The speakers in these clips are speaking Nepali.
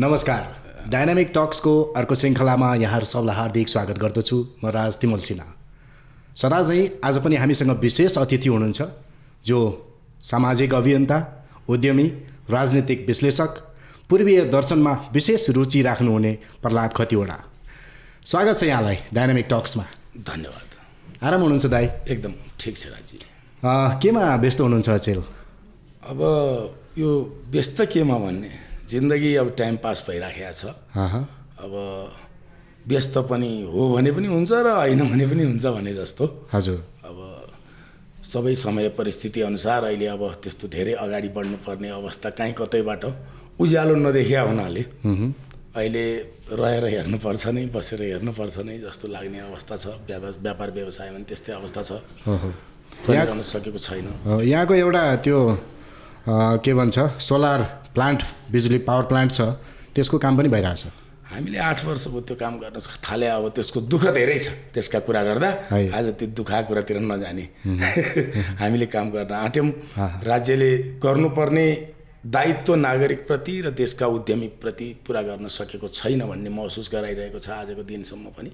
नमस्कार। डायनामिक टक्सको अर्को श्रृङ्खलामा यहाँहरू सबलाई हार्दिक स्वागत गर्दछु। म राज तिमल सिन्हा। सदा चाहिँ आज पनि हामीसँग विशेष अतिथि हुनुहुन्छ जो सामाजिक अभियन्ता, उद्यमी, राजनीतिक विश्लेषक, पूर्वीय दर्शनमा विशेष रुचि राख्नुहुने प्रहलाद खतिवडा। स्वागत छ यहाँलाई डायनामिक टक्समा। धन्यवाद। आराम हुनुहुन्छ दाइ? एकदम ठिक छ राजी। केमा व्यस्त हुनुहुन्छ अचेल? अब यो व्यस्त केमा भन्ने, जिन्दगी अब टाइम पास भइराखेको छ। अब व्यस्त पनि हो भने पनि हुन्छ र होइन भने पनि हुन्छ भने जस्तो। हजुर। अब सबै समय परिस्थिति अनुसार अहिले अब त्यस्तो धेरै अगाडि बढ्नुपर्ने अवस्था कहीँ कतैबाट उज्यालो नदेखिया हुनाले अहिले रहेर हेर्नुपर्छ नै, बसेर हेर्नुपर्छ नै जस्तो लाग्ने अवस्था छ। व्यापार व्यवसायमा पनि त्यस्तै अवस्था छ। चलिरहन सकेको छैन। यहाँको एउटा त्यो के भन्छ सोलर प्लान्ट, बिजुली पावर प्लान्ट छ, त्यसको काम पनि भइरहेछ। हामीले 8 वर्षको त्यो काम गर्न थाले। अब त्यसको दुःख धेरै छ त्यसका कुरा गर्दा। आज त्यो दुःखका कुरातिर नजाने। हामीले काम गर्न आँट्यौँ। राज्यले गर्नुपर्ने दायित्व नागरिकप्रति र देशका उद्यमीप्रति पुरा गर्न सकेको छैन भन्ने महसुस गराइरहेको छ आजको दिनसम्म पनि।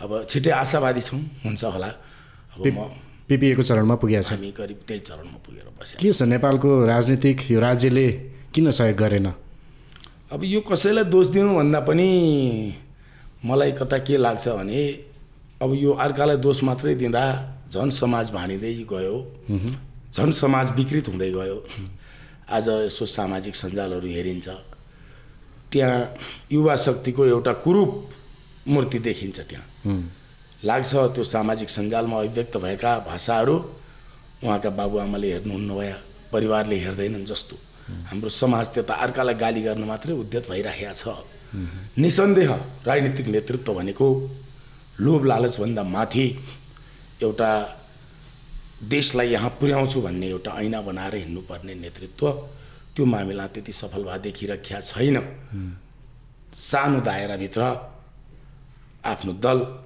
अब छिट्टै आशावादी छौँ, हुन्छ होला। अब म पिपिएको चरणमा पुगेको छ। हामी करिब त्यही चरणमा पुगेर बसेका के छ नेपालको राजनीतिक यो राज्यले किन सहयोग गरेन? अब यो कसैलाई दोष दिनुभन्दा पनि मलाई कता के लाग्छ भने अब यो अर्कालाई दोष मात्रै दिँदा झन् समाज भाँडिँदै गयो, झन् समाज विकृत हुँदै गयो। आज यसो सामाजिक सञ्जालहरू हेरिन्छ, त्यहाँ युवा शक्तिको एउटा कुरूप मूर्ति देखिन्छ। त्यहाँ लाग्छ त्यो सामाजिक सञ्जालमा अभिव्यक्त भएका भाषाहरू उहाँका बाबुआमाले हेर्नुहुन्न भए, परिवारले हेर्दैनन् जस्तो। हाम्रो समाज त्यता अर्कालाई गाली गर्न मात्रै उद्यत भइरहेको छ। निसन्देह राजनीतिक नेतृत्व भनेको लोभ लालचभन्दा माथि एउटा देशलाई यहाँ पुर्याउँछु भन्ने एउटा ऐना बनाएर हिँड्नुपर्ने नेतृत्व, त्यो मामिला त्यति सफल भए देखिरहेको छैन। सानो दायराभित्र आफ्नो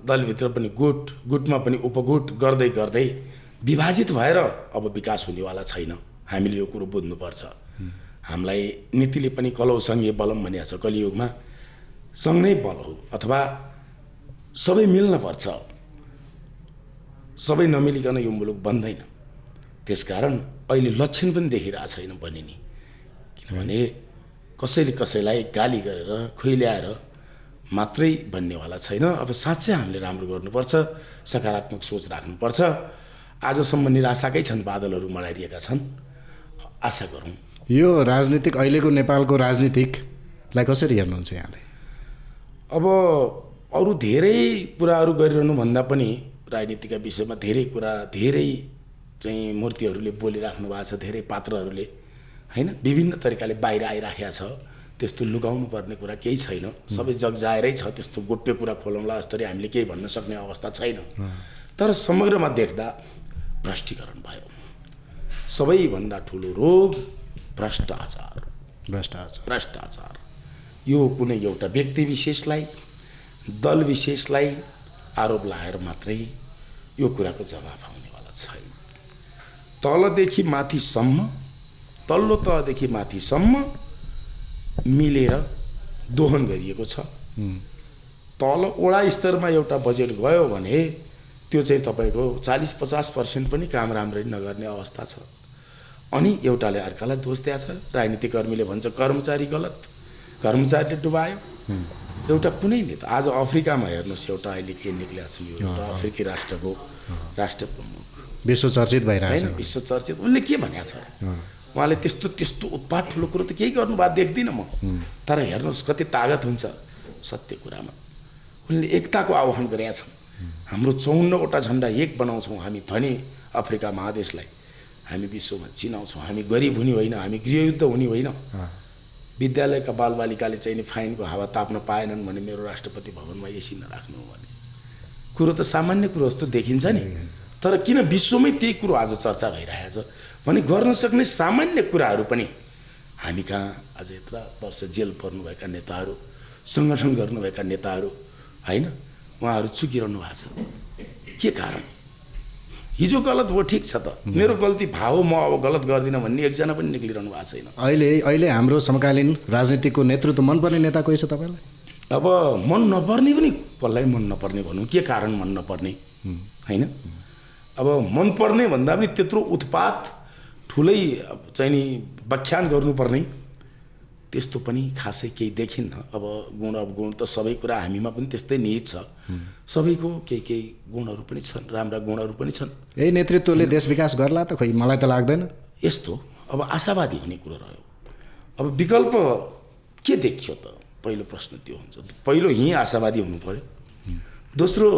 दलभित्र पनि गुटमा पनि उपगुट गर्दै गर्दै विभाजित भएर अब विकास हुनेवाला छैन। हामीले यो कुरो बुझ्नुपर्छ। हामीलाई नीतिले पनि कलौसँगै बलम भनिएको छ कलियुगमा। सँगै बल हो अथवा सबै मिल्न पर्छ। सबै नमिलिकन यो मुलुक बन्दैन। त्यसकारण अहिले लक्षण पनि देखिरहेको छैन बनिने। किनभने कसैले कसैलाई गाली गरेर खुइल्याएर मात्रै बन्नेवाला छैन। अब साँच्चै हामीले राम्रो गर्नुपर्छ, सकारात्मक सोच राख्नुपर्छ। आजसम्म निराशाकै छन्, बादलहरू मडाइरहेका छन्। आशा गरौँ। यो राजनीतिक अहिलेको नेपालको राजनीतिकलाई कसरी हेर्नुहुन्छ यहाँले? अब अरू धेरै कुराहरू गरिरहनु भन्दा पनि राजनीतिका विषयमा धेरै कुरा, धेरै चाहिँ मूर्तिहरूले बोलिराख्नु भएको छ, धेरै पात्रहरूले हैन विभिन्न तरिकाले बाहिर आइराखेको छ। त्यस्तो लुकाउनु पर्ने कुरा केही छैन। सबै जगजाएरै छ। त्यस्तो गोप्य कुरा खोलौँला जस्तै हामीले केही भन्न सक्ने अवस्था छैन। तर समग्रमा देख्दा भ्रष्टीकरण भयो। सबैभन्दा ठुलो रोग भ्रष्टाचार। यो कुनै एउटा व्यक्ति विशेषलाई, दल विशेषलाई आरोप लाएर मात्रै यो कुराको जवाफ आउनेवाला छैन। तलदेखि माथिसम्म, तल्लो तहदेखि माथिसम्म मिलेर दोहन गरिएको छ। तल वडा स्तरमा एउटा बजेट गयो भने त्यो चाहिँ तपाईँको 40-50% पनि काम राम्ररी नगर्ने अवस्था छ। अनि एउटाले अर्कालाई दोष दिएको छ। राजनीतिक कर्मीले भन्छ कर्मचारी गलत, कर्मचारीले डुबायो। एउटा कुनै नेता, आज अफ्रिकामा हेर्नुहोस्, एउटा अहिले के निक्लिएको छ, यो एउटा अफ्रिकी राष्ट्रको राष्ट्र प्रमुख विश्वचर्चित भइरहेछ। विश्वचर्चित। उसले के भनेको छ? उहाँले त्यस्तो उत्पात ठुलो कुरो त केही गर्नुभएको देख्दिनँ म। तर हेर्नुहोस् कति तागत हुन्छ सत्य कुरामा। उनले एकताको आह्वान गरेका छन्। हाम्रो 54वटा झन्डा एक बनाउँछौँ हामी भने अफ्रिका महादेशलाई हामी विश्वमा चिनाउँछौँ। हामी गरिब हुने होइन, हामी गृहयुद्ध हुने होइन। विद्यालयका बालबालिकाले चाहिँ नि फाइनको हावा ताप्न पाएनन् भने मेरो राष्ट्रपति भवनमा एसी नराख्नु भने कुरो त सामान्य कुरो जस्तो देखिन्छ नि। तर किन विश्वमै त्यही कुरो आज चर्चा भइरहेको छ भने गर्न सक्ने सामान्य कुराहरू पनि हामी कहाँ आज यत्र वर्ष जेल पर्नुभएका नेताहरू, सङ्गठन गर्नुभएका नेताहरू हैन, उहाँहरू चुकिरहनु भएको छ। के कारण? हिजो गलत हो ठिक छ त, मेरो गल्ती भाव म अब गलत गर्दिनँ भन्ने एकजना पनि निक्लिरहनु भएको छैन। अहिले हाम्रो समकालीन राजनीतिको नेतृत्व मनपर्ने नेता कोही छ तपाईँलाई? अब मन नपर्ने पनि कसलाई मन नपर्ने भनौँ, के कारण मन नपर्ने होइन? अब मनपर्ने भन्दा पनि त्यत्रो उत्पात ठुलै चाहिँ नि व्याख्यान गर्नुपर्ने त्यस्तो पनि खासै केही देखिन्न। अब गुण त सबै कुरा हामीमा पनि त्यस्तै निहित छ, सबैको केही गुणहरू पनि छन्, राम्रा गुणहरू पनि छन्। यही नेतृत्वले देश विकास गर्ला त? खोइ मलाई त लाग्दैन। यस्तो अब आशावादी हुने कुरो रह्यो। अब विकल्प के देखियो त? पहिलो प्रश्न त्यो हुन्छ। पहिलो यहीँ आशावादी हुनु पर्यो। दोस्रो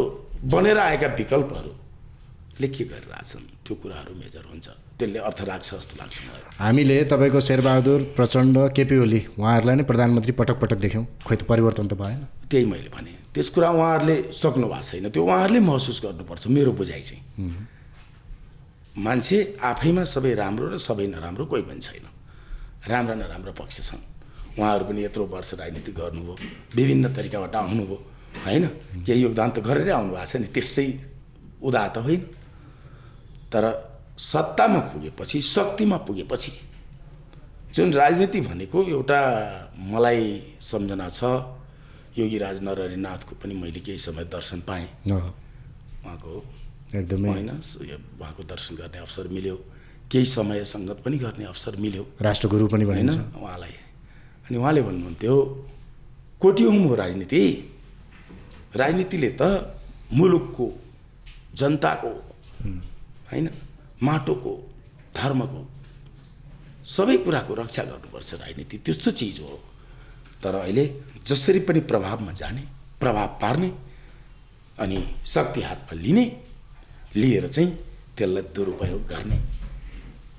बनेर आएका विकल्पहरूले के गरिरहेछन् त्यो कुराहरू मेजर हुन्छ, त्यसले अर्थ राख्छ जस्तो लाग्छ मलाई। हामीले तपाईँको शेरबहादुर प्रचण्ड, केपी ओली उहाँहरूलाई नै प्रधानमन्त्री पटक पटक देख्यौँ, खोइ त परिवर्तन त भएन। त्यही मैले भने, त्यस कुरा उहाँहरूले सक्नु भएको छैन, त्यो उहाँहरूले महसुस गर्नुपर्छ। मेरो बुझाइ चाहिँ मान्छे आफैमा सबै राम्रो र सबै नराम्रो कोही पनि छैन, राम्रा नराम्रो पक्ष छन्। उहाँहरू पनि यत्रो वर्ष राजनीति गर्नुभयो, विभिन्न तरिकाबाट आउनुभयो होइन, केही योगदान त गरेरै आउनु भएको छ नि, त्यसै उदा त होइन। तर सत्तामा पुगेपछि, शक्तिमा पुगेपछि जुन राजनीति भनेको एउटा मलाई सम्झना छ, योगीराज नरहरिनाथको पनि मैले केही समय दर्शन पाएँ, उहाँको एकदमै होइन, उहाँको दर्शन गर्ने अवसर मिल्यो, केही समय सङ्गत पनि गर्ने अवसर मिल्यो, राष्ट्रगुरु पनि होइन भनिन्छ उहाँलाई। अनि उहाँले भन्नुहुन्थ्यो कोटियौँ हो राजनीति, राजनीतिले त मुलुकको, जनताको होइन, माटोको, धर्मको सबै कुराको रक्षा गर्नुपर्छ राजनीति, त्यस्तो चिज हो। तर अहिले जसरी पनि प्रभावमा जाने, प्रभाव पार्ने अनि शक्ति हातमा लिने, लिएर चाहिँ त्यसलाई दुरुपयोग गर्ने,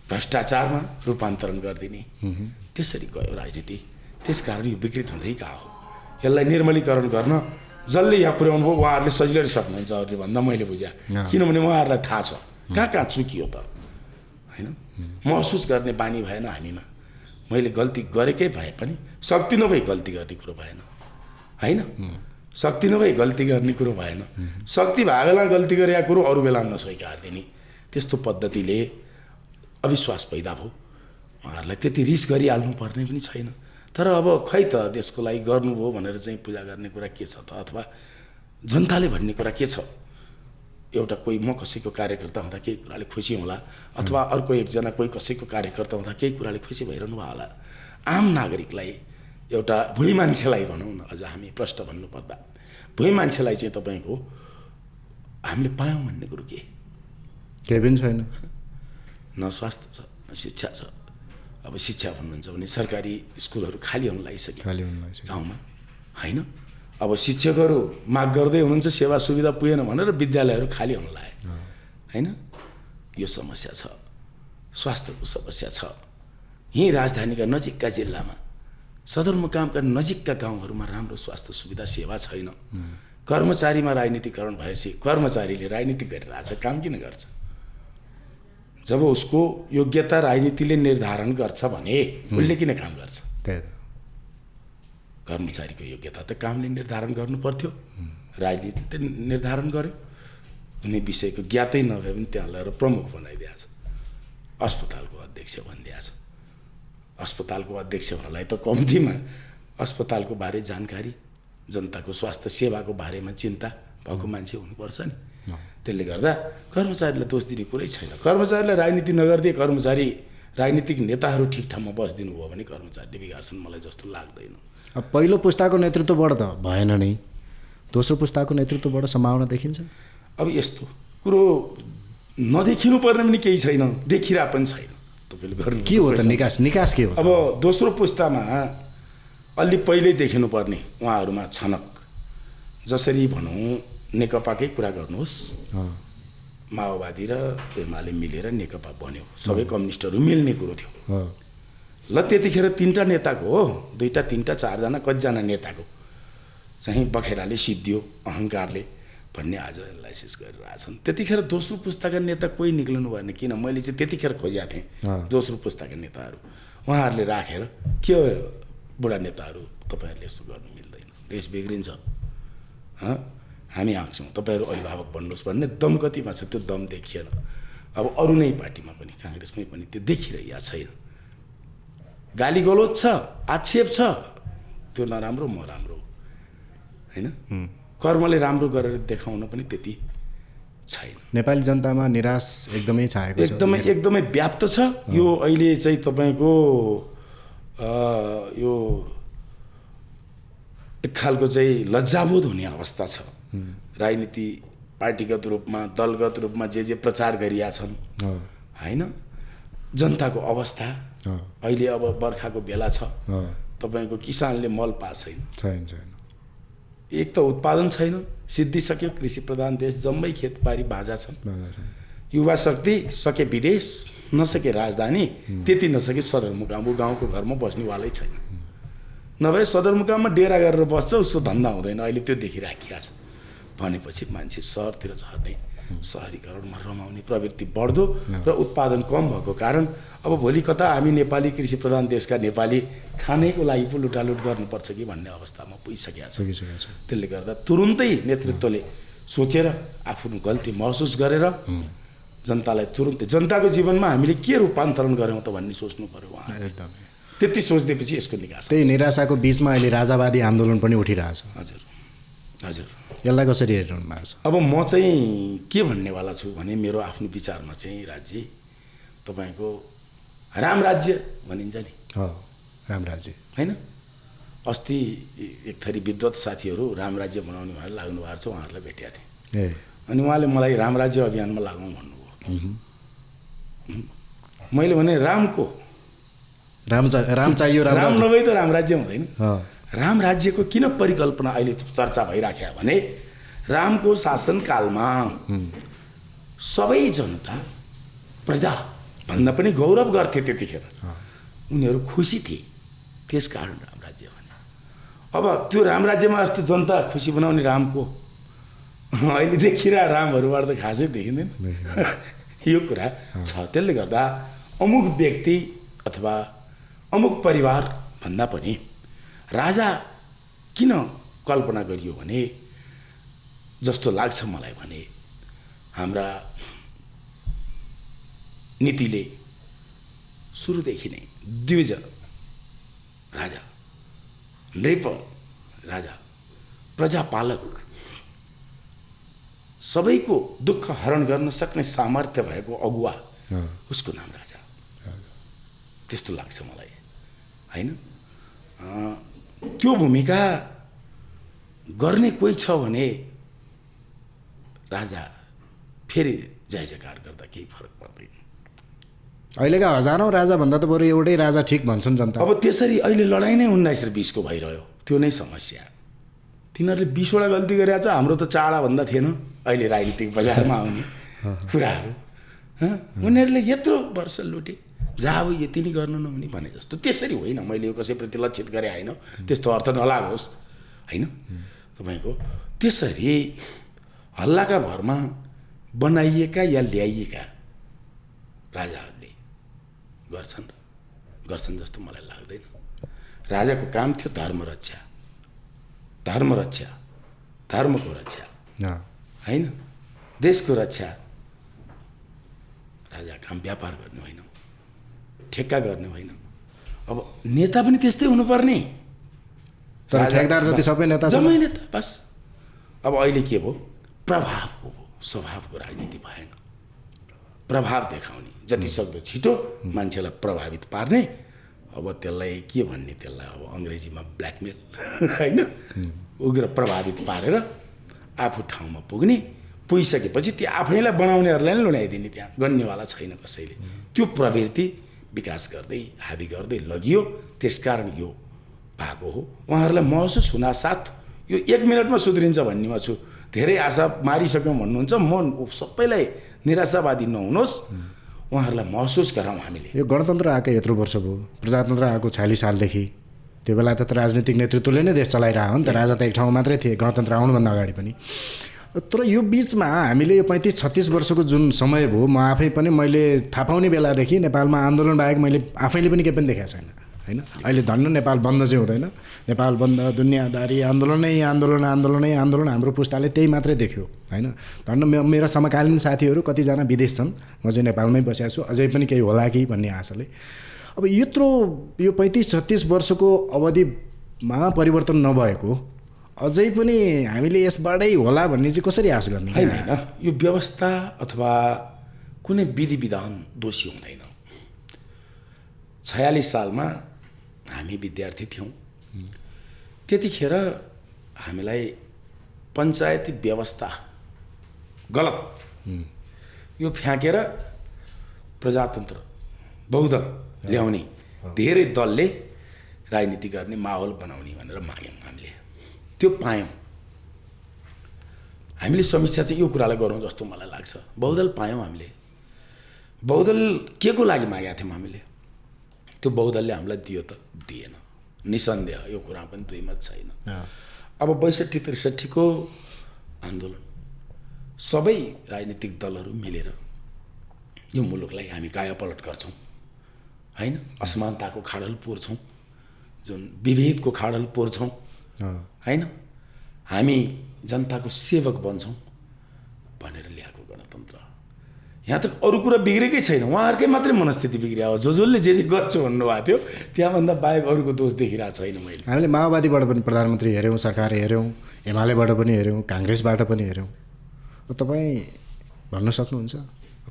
भ्रष्टाचारमा रूपान्तरण गरिदिने, त्यसरी गयो राजनीति। त्यसकारण यो विकृत हुँदै गयो। यसलाई निर्मलीकरण गर्न जसले यहाँ पुर्याउनु भयो उहाँहरूले सजिलै सक्नुहुन्छ अरूले भन्दा मैले बुझेँ, किनभने उहाँहरूलाई थाहा छ कहाँ चुकियो त होइन। महसुस गर्ने बानी भएन हामीमा। मैले गल्ती गरेकै भए पनि शक्ति नभई गल्ती गर्ने कुरो भएन होइन, शक्ति नभई गल्ती गर्ने कुरो भएन, शक्ति भएको बेला गल्ती गरेका कुरो अरू बेला नस्वीकार दिने, त्यस्तो पद्धतिले अविश्वास पैदा भयो। उहाँहरूलाई त्यति रिस गरिहाल्नु पर्ने पनि छैन। तर अब खै त देशको लागि गर्नुभयो भनेर चाहिँ पूजा गर्ने कुरा के छ त, अथवा जनताले भन्ने कुरा के छ? एउटा कोही म कसैको कार्यकर्ता हुँदा केही कुराले खुसी होला, अथवा अर्को एकजना कोही कसैको कार्यकर्ता हुँदा केही कुराले खुसी भइरहनु भयो होला। आम नागरिकलाई, एउटा भुइँ मान्छेलाई भनौँ न, अझ हामी प्रश्न भन्नुपर्दा भुइँ मान्छेलाई चाहिँ तपाईँको हामीले पायौँ भन्ने कुरो केही पनि छैन। न स्वास्थ्य छ, न शिक्षा छ। अब शिक्षा भन्नुहुन्छ भने सरकारी स्कुलहरू खाली हुन लागिसक्यो गाउँमा होइन। अब शिक्षकहरू माग गर्दै हुनुहुन्छ, सेवा सुविधा पुगेन भनेर विद्यालयहरू खाली हुन लाग्यो होइन। यो समस्या छ, स्वास्थ्यको समस्या छ। यहीँ राजधानीका नजिकका जिल्लामा, सदरमुकामका नजिकका गाउँहरूमा राम्रो स्वास्थ्य सुविधा सेवा छैन। कर्मचारीमा राजनीतिकरण भएपछि कर्मचारीले राजनीति गरिरहेछ, काम किन गर्छ? जब उसको योग्यता राजनीतिले निर्धारण गर्छ भने उसले किन काम गर्छ? त्यही त, कर्मचारीको योग्यता त कामले निर्धारण गर्नु पर्थ्यो, राजनीतिले निर्धारण गर्यो। कुनै विषयको ज्ञातै नभए पनि त्यहाँ लगेर प्रमुख बनाइदिएछ, अस्पतालको अध्यक्ष भनिदिएछ। अस्पतालको अध्यक्ष हुनलाई त कम्तीमा अस्पतालको बारे जानकारी, जनताको स्वास्थ्य सेवाको बारेमा चिन्ता भएको मान्छे हुनुपर्छ नि। त्यसले गर्दा कर्मचारीलाई दोष दिने कुरै छैन। कर्मचारीलाई राजनीति नगरिदिए, कर्मचारी राजनीतिक नेताहरू ठिक ठाउँमा बसिदिनु भयो भने कर्मचारीले बिगार्छन्, मलाई जस्तो लाग्दैन। अब पहिलो पुस्ताको नेतृत्वबाट त भएन नै, दोस्रो पुस्ताको नेतृत्वबाट सम्भावना देखिन्छ। अब यस्तो कुरो नदेखिनु पर्ने पनि केही छैन, देखिरह पनि छैन। तपाईँले गर्नु के हो त? निकास के हो? अब दोस्रो पुस्तामा अलि पहिल्यै देखिनुपर्ने उहाँहरूमा छनक, जसरी भनौँ नेकपाकै कुरा गर्नुहोस्, माओवादी र एमाले मिलेर नेकपा बन्यो, सबै कम्युनिस्टहरू मिल्ने कुरो थियो। ल त्यतिखेर तिनवटा नेताको हो, दुईवटा तिनवटा चारजना कतिजना नेताको चाहिँ बखेडाले सिद्धियो, अहङ्कारले भन्ने आज एनालाइसिस गरिरहेछन्। त्यतिखेर दोस्रो पुस्ताका नेता कोही निक्लनु भएन। किन? मैले चाहिँ त्यतिखेर खोजेको थिएँ दोस्रो पुस्ताका नेताहरू। उहाँहरूले राखेर के हो बुढा नेताहरू, तपाईँहरूले यस्तो गर्नु मिल्दैन, देश बिग्रिन्छ, हामी आउँछौँ, तपाईँहरू अभिभावक बन्नुहोस् भन्ने दम कतिमा छ त्यो दम देखिएन। अब अरू नै पार्टीमा पनि काङ्ग्रेसमै पनि त्यो देखिरहेको छैन। गाली गलोच छ, आक्षेप छ, त्यो नराम्रो म राम्रो होइन, कर्मले राम्रो गरेर देखाउन पनि त्यति छैन। नेपाली जनतामा निराश एकदमै छाएको छ, एकदमै व्याप्त छ। यो अहिले चाहिँ तपाईँको यो एक खालको चाहिँ लज्जाबोध हुने अवस्था छ। राजनीति पार्टीगत रूपमा दलगत रूपमा जे प्रचार गरिया छन् होइन, जनताको अवस्था अहिले अब बर्खाको बेला छ, तपाईँको किसानले मल पाएको छैन, एक त उत्पादन छैन, सिद्धिसक्यो कृषि प्रधान देश, जम्मै खेतबारी बाजा छन्, युवा शक्ति सके विदेश, नसके राजधानी, त्यति नसके सदरमुकाम, गाउँको घरमा बस्नेवालै छैन। नभए सदरमुकाममा डेरा गरेर बस्छ, उसको धन्दा हुँदैन। अहिले त्यो देखिराखिया छ भनेपछि मान्छे सहरतिर झर्ने, सहरीकरणमा रमाउने प्रवृत्ति बढ्दो र उत्पादन कम भएको कारण अब भोलि कता हामी नेपाली कृषि प्रधान देशका नेपाली खानेको लागि पो लुटालुट गर्नुपर्छ कि भन्ने अवस्थामा पुगिसकेका छ। त्यसले गर्दा तुरुन्तै नेतृत्वले सोचेर आफ्नो गल्ती महसुस गरेर जनतालाई तुरुन्तै जनताको जीवनमा हामीले के रूपान्तरण गऱ्यौँ त भन्ने सोच्नु पर्यो उहाँ। एकदमै त्यति सोच्दैपछि यसको निकास। त्यही निराशाको बिचमा अहिले राजावादी आन्दोलन पनि उठिरहेछ। हजुर हजुर, यसलाई कसरी हेर्नु भएको छ? अब म चाहिँ के भन्नेवाला छु भने मेरो आफ्नो विचारमा चाहिँ राज्य तपाईँको राम राज्य भनिन्छ नि, राम राज्य होइन। अस्ति एक थरी विद्वत साथीहरू राम राज्य बनाउने भनेर लाग्नु भएको छ, उहाँहरूलाई भेटेका थिएँ। अनि उहाँले मलाई राम राज्य अभियानमा लागौँ भन्नुभयो। मैले भने रामको राम चाहियो, राम नभए त राम राज्य हुँदैन। राम राज्यको किन परिकल्पना अहिले चर्चा भइराख्यो भने रामको शासनकालमा सबै जनता प्रजा भन्दा पनि गौरव गर्थे, त्यतिखेर उनीहरू खुसी थिए, त्यसकारण राम राज्य भने। अब त्यो राम राज्यमा जस्तो जनता खुसी बनाउने रामको अहिले देखिरह रामहरूबाट त खासै देखिँदैन यो कुरा छ। त्यसले गर्दा अमुक व्यक्ति अथवा अमुक परिवार भन्दा पनि राजा किन कल्पना गरियो भने जस्तो लाग्छ मलाई भने हाम्रा नीतिले सुरुदेखि नै द्विज राजा, नृप राजा, प्रजापालक, सबैको दुःख हरण गर्न सक्ने सामर्थ्य भएको अगुवा, उसको नाम राजा। त्यस्तो लाग्छ मलाई होइन। त्यो भूमिका गर्ने कोही छ भने राजा फेरि जय जयकार गर्दा केही फरक पर्दैन। अहिलेका हजारौँ राजा भन्दा त बरु एउटै राजा ठिक भन्छन् जनता। अब त्यसरी अहिले लडाइँ नै 19 र 20 को भइरह्यो, त्यो नै समस्या। तिनीहरूले 20 वटा गल्ती गरेछ, हाम्रो त चाडा भन्दा थिएन अहिले राजनीतिक बजारमा आउने कुराहरू। उनीहरूले यत्रो वर्ष लुटे, जहाँ अब यति नै गर्न नहुने भने जस्तो। त्यसरी होइन, मैले यो कसैप्रति लक्षित गरे होइन, त्यस्तो अर्थ नलागोस् होइन तपाईँको। त्यसरी हल्लाका भरमा बनाइएका या ल्याइएका राजाहरूले गर्छन् जस्तो मलाई लाग्दैन। राजाको काम थियो धर्मरक्षा, धर्मको रक्षा होइन, देशको रक्षा। राजा काम व्यापार गर्ने होइन, ठेक्का गर्ने होइन। अब नेता पनि त्यस्तै हुनुपर्ने। तर ठेकदार जति सबै नेता जम्मै नेता बस। अब अहिले के भयो, प्रभावको भयो, स्वभावको राजनीति भएन। प्रभाव देखाउने, जति सक्दो छिटो मान्छेलाई प्रभावित पार्ने। अब त्यसलाई के भन्ने, त्यसलाई अब अङ्ग्रेजीमा ब्ल्याकमेल होइन, उग्र प्रभावित पारेर आफू ठाउँमा पुगिसकेपछि त्यो आफैलाई बनाउनेहरूलाई नै लुनाइदिने, त्यहाँ गन्नेवाला छैन कसैले। त्यो प्रवृत्ति विकास गर्दै हाबी गर्दै लगियो, त्यसकारण यो भएको हो। उहाँहरूलाई महसुस हुनासाथ यो 1 मिनटमा सुध्रिन्छ भन्नेमा छु। धेरै आशा मारिसक्यौँ भन्नुहुन्छ, म सबैलाई निराशावादी नहुनुहोस्, उहाँहरूलाई महसुस गराउँ हामीले। यो गणतन्त्र आएको यत्रो वर्ष भयो, प्रजातन्त्र आएको 46 सालदेखि, त्यो बेला त राजनीतिक नेतृत्वले नै देश चलाइरह्यो नि त। राजा त एक ठाउँमा मात्रै थिए गणतन्त्र आउनुभन्दा अगाडि पनि। तर यो बिचमा हामीले यो 35-36 वर्षको जुन समय भयो, म आफै पनि मैले थाहा पाउने बेलादेखि नेपालमा आन्दोलन बाहेक मैले आफैले पनि केही पनि देखाएको छैन होइन। अहिले धन्न नेपाल बन्द चाहिँ हुँदैन, नेपाल बन्द दुनियाँदारी आन्दोलनै आन्दोलन हाम्रो पुस्ताले त्यही मात्रै देख्यो होइन। धन्न मेरा समकालीन साथीहरू कतिजना विदेश छन्, म चाहिँ नेपालमै बसेको छु, अझै पनि केही होला कि भन्ने आशाले। अब यत्रो यो 35-36 वर्षको अवधिमा परिवर्तन नभएको अझै पनि हामीले यसबाटै होला भन्ने चाहिँ कसरी आश गर्ने? होइन होइन, यो व्यवस्था अथवा कुनै विधि विधान दोषी हुँदैन। 46 सालमा हामी विद्यार्थी थियौँ, त्यतिखेर हामीलाई पञ्चायती व्यवस्था गलत यो फ्याँकेर प्रजातन्त्र बहुदल ल्याउने धेरै दलले राजनीति गर्ने माहौल बनाउने भनेर माग्यौँ। हामीले त्यो पायौँ। हामीले समीक्षा चाहिँ यो कुरालाई गरौँ जस्तो मलाई लाग्छ। बहुदल पायौँ हामीले। बहुदल के को लागि मागेका थियौँ हामीले? त्यो बहुदलले हामीलाई दियो त दिएन, निसन्देह, यो कुरा पनि दुई मत छैन। अब 62-63 को आन्दोलन सबै राजनीतिक दलहरू मिलेर यो मुलुकलाई हामी कायापलट गर्छौँ होइन। असमानताको खाडल पुर्छौँ, जुन विभेदको खाडल पुर्छौँ होइन। हामी जनताको सेवक बन्छौँ भनेर ल्याएको गणतन्त्र। यहाँ त अरू कुरा बिग्रेकै छैन, उहाँहरूकै मात्रै मनस्थिति बिग्रिया हो। जसले जे गर्छु भन्नुभएको थियो त्यहाँभन्दा बाहेक अरूको दोष देखिरहेको छैन मैले। हामीले माओवादीबाट पनि प्रधानमन्त्री हेऱ्यौँ, सरकार हेऱ्यौँ, एमालेबाट पनि हेऱ्यौँ, काङ्ग्रेसबाट पनि हेऱ्यौँ। तपाईँ भन्न सक्नुहुन्छ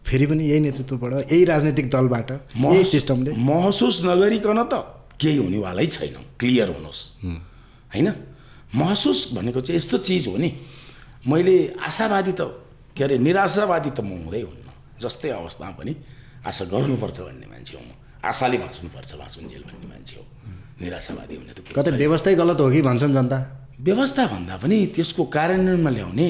फेरि पनि यही नेतृत्वबाट, यही राजनीतिक दलबाट, यही सिस्टमले महसुस नगरिकन त केही हुनेवालै छैन। क्लियर हुनुहोस् होइन। महसुस भनेको चाहिँ यस्तो चिज हो नि, मैले आशावादी त के अरे निराशावादी त म हुँदै हुन्न। जस्तै अवस्थामा पनि आशा गर्नुपर्छ भन्ने मान्छे हो म। आशाले बाँच्नुपर्छ बाँचुन्जेल भन्ने मान्छे हो। निराशावादी हुने त कतै व्यवस्थै गलत हो कि भन्छन् जनता। व्यवस्था भन्दा पनि त्यसको कार्यान्वयनमा ल्याउने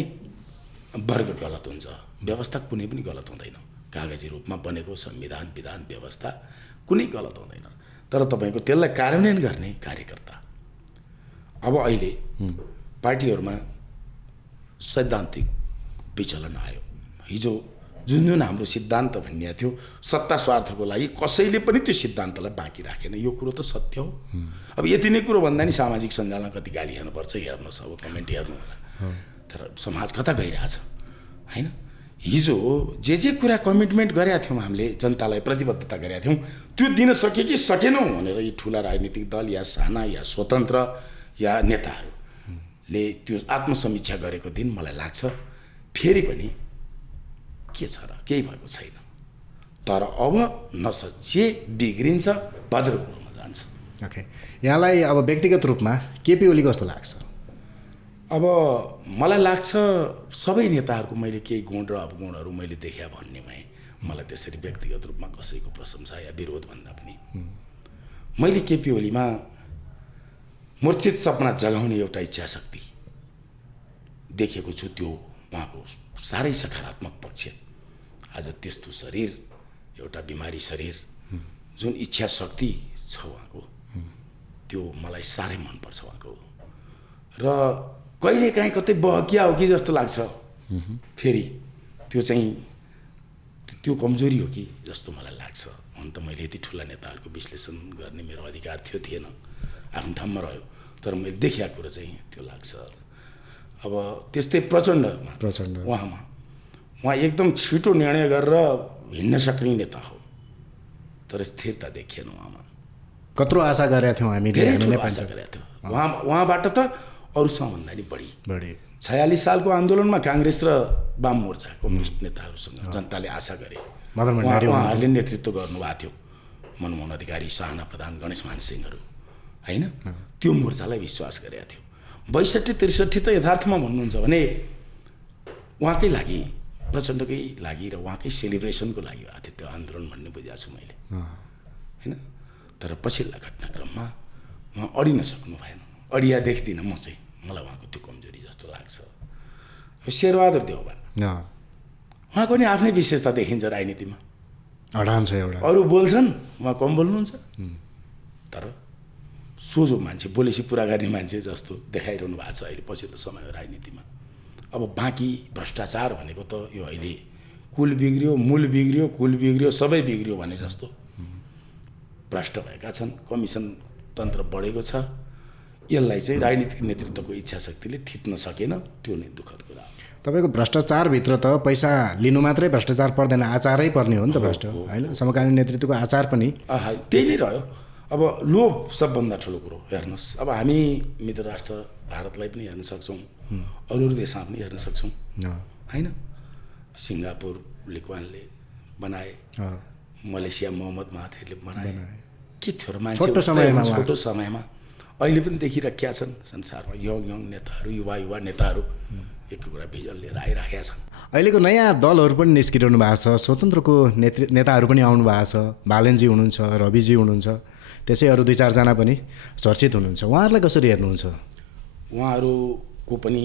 वर्ग गलत हुन्छ। व्यवस्था कुनै पनि गलत हुँदैन। कागजी रूपमा बनेको संविधान, विधान, व्यवस्था कुनै गलत हुँदैन। तर तपाईँको त्यसलाई कार्यान्वयन गर्ने कार्यकर्ता। अब अहिले पार्टीहरूमा सैद्धान्तिक विचलन आयो। हिजो जुन जुन हाम्रो सिद्धान्त भनिएको थियो, सत्ता स्वार्थको लागि कसैले पनि त्यो सिद्धान्तलाई बाँकी राखेन। यो कुरो त सत्य हो। अब यति नै कुरो भन्दा नि सामाजिक सञ्जालमा कति गाली हेर्नुपर्छ, हेर्नुहोस्, अब कमेन्ट हेर्नु होला। तर समाज कता गइरहेछ होइन। हिजो जे कुरा कमिटमेन्ट गरेका थियौँ हामीले, जनतालाई प्रतिबद्धता गरेका थियौँ, त्यो दिन सके कि सकेनौँ भनेर यी ठुला राजनीतिक दल या साना या स्वतन्त्र या नेताहरूले त्यो आत्मसमीक्षा गरेको दिन मलाई लाग्छ फेरि पनि के छ र, केही भएको छैन। तर अब नसचे बिग्रिन्छ, भद्रपुरमा जान्छ। ओके, यहाँलाई अब व्यक्तिगत रूपमा केपी ओली कस्तो लाग्छ? अब मलाई लाग्छ सबै नेताहरूको मैले केही गुण र अवगुणहरू मैले देखा भन्ने भएँ। मलाई त्यसरी व्यक्तिगत रूपमा कसैको प्रशंसा या विरोध भन्दा पनि मैले केपी ओलीमा मूर्छित सपना जगाउने एउटा इच्छा शक्ति देखेको छु। त्यो उहाँको साह्रै सकारात्मक पक्ष। आज त्यस्तो शरीर, एउटा बिमारी शरीर, जुन इच्छा शक्ति छ उहाँको, त्यो मलाई साह्रै मनपर्छ उहाँको। र कहिले काहीँ कतै बहकिया हो कि जस्तो लाग्छ फेरि, त्यो चाहिँ त्यो कमजोरी हो कि जस्तो मलाई लाग्छ। हुन त मैले यति ठुला नेताहरूको विश्लेषण गर्ने मेरो अधिकार थिएन, आफ्नो ठाउँमा रह्यो। तर मैले देखेको कुरो चाहिँ त्यो लाग्छ। अब त्यस्तै प्रचण्ड उहाँ एकदम छिटो निर्णय गरेर हिँड्न सक्ने नेता हो, तर स्थिरता देखिएन उहाँमा। कत्रो आशा गरेका थियौँ हामीले, आशा गरेका थियौँ उहाँबाट त अरूसँग भन्दा नि बढी। 46 सालको आन्दोलनमा काङ्ग्रेस र वाम मोर्चा कम्युनिस्ट नेताहरूसँग जनताले आशा गरे। उहाँहरूले नेतृत्व गर्नुभएको थियो। मनमोहन अधिकारी, साहना प्रधान, गणेश मान सिंहहरू होइन। त्यो मोर्चालाई विश्वास गरेका थियो। 62-63 त यथार्थमा भन्नुहुन्छ भने उहाँकै लागि, प्रचण्डकै लागि र उहाँकै सेलिब्रेसनको लागि भएको थियो त्यो आन्दोलन भन्ने बुझाएको छु मैले होइन। तर पछिल्ला घटनाक्रममा उहाँ अडिन सक्नु भएन। अडिया देख्दिनँ म चाहिँ, मलाई उहाँको त्यो कमजोरी जस्तो लाग्छ। शेरबहादुर देउबा उहाँको नि आफ्नै विशेषता देखिन्छ राजनीतिमा। अडान छ एउटा, अरू बोल्छन् उहाँ कम बोल्नुहुन्छ, तर सोझो मान्छे, बोलेसी पुरा गर्ने मान्छे जस्तो देखाइरहनु भएको छ अहिले पछिल्लो समय राजनीतिमा। अब बाँकी भ्रष्टाचार भनेको त यो अहिले कुल बिग्रियो, मूल बिग्रियो, कुल बिग्रियो, सबै बिग्रियो भने जस्तो भ्रष्ट भएका छन्, कमिसन तन्त्र बढेको छ। यसलाई चाहिँ राजनीतिक नेतृत्वको इच्छा शक्तिले थिच्न सकेन, त्यो नै दुःखद कुरा हो। तपाईँको भ्रष्टाचारभित्र त पैसा लिनु मात्रै भ्रष्टाचार पर्दैन, आचारै पर्ने हो नि त भ्रष्ट, होइन? समकालीन नेतृत्वको आचार पनि त्यही नै रह्यो। अब लोभ सबभन्दा ठुलो कुरो। हेर्नुहोस्, अब हामी मित्र राष्ट्र भारतलाई पनि हेर्न सक्छौँ, अरू देशमा पनि हेर्न सक्छौँ, होइन? सिङ्गापुरले उहाँले बनाए, मलेसिया मोहम्मद महाथिरले बनाए, के थियो र मान्छे छोटो समयमा अहिले पनि देखिराखेका छन् संसारमा। यङ नेताहरू, युवा नेताहरू एक कुरा भिजन लिएर आइराखेका छन्। अहिलेको नयाँ दलहरू पनि निस्किरहनु भएको छ, स्वतन्त्रको नेताहरू पनि आउनु भएको छ। बालेनजी हुनुहुन्छ, रविजी हुनुहुन्छ, त्यसै अरू 2-4 पनि चर्चित हुनुहुन्छ। उहाँहरूलाई कसरी हेर्नुहुन्छ? उहाँहरूको पनि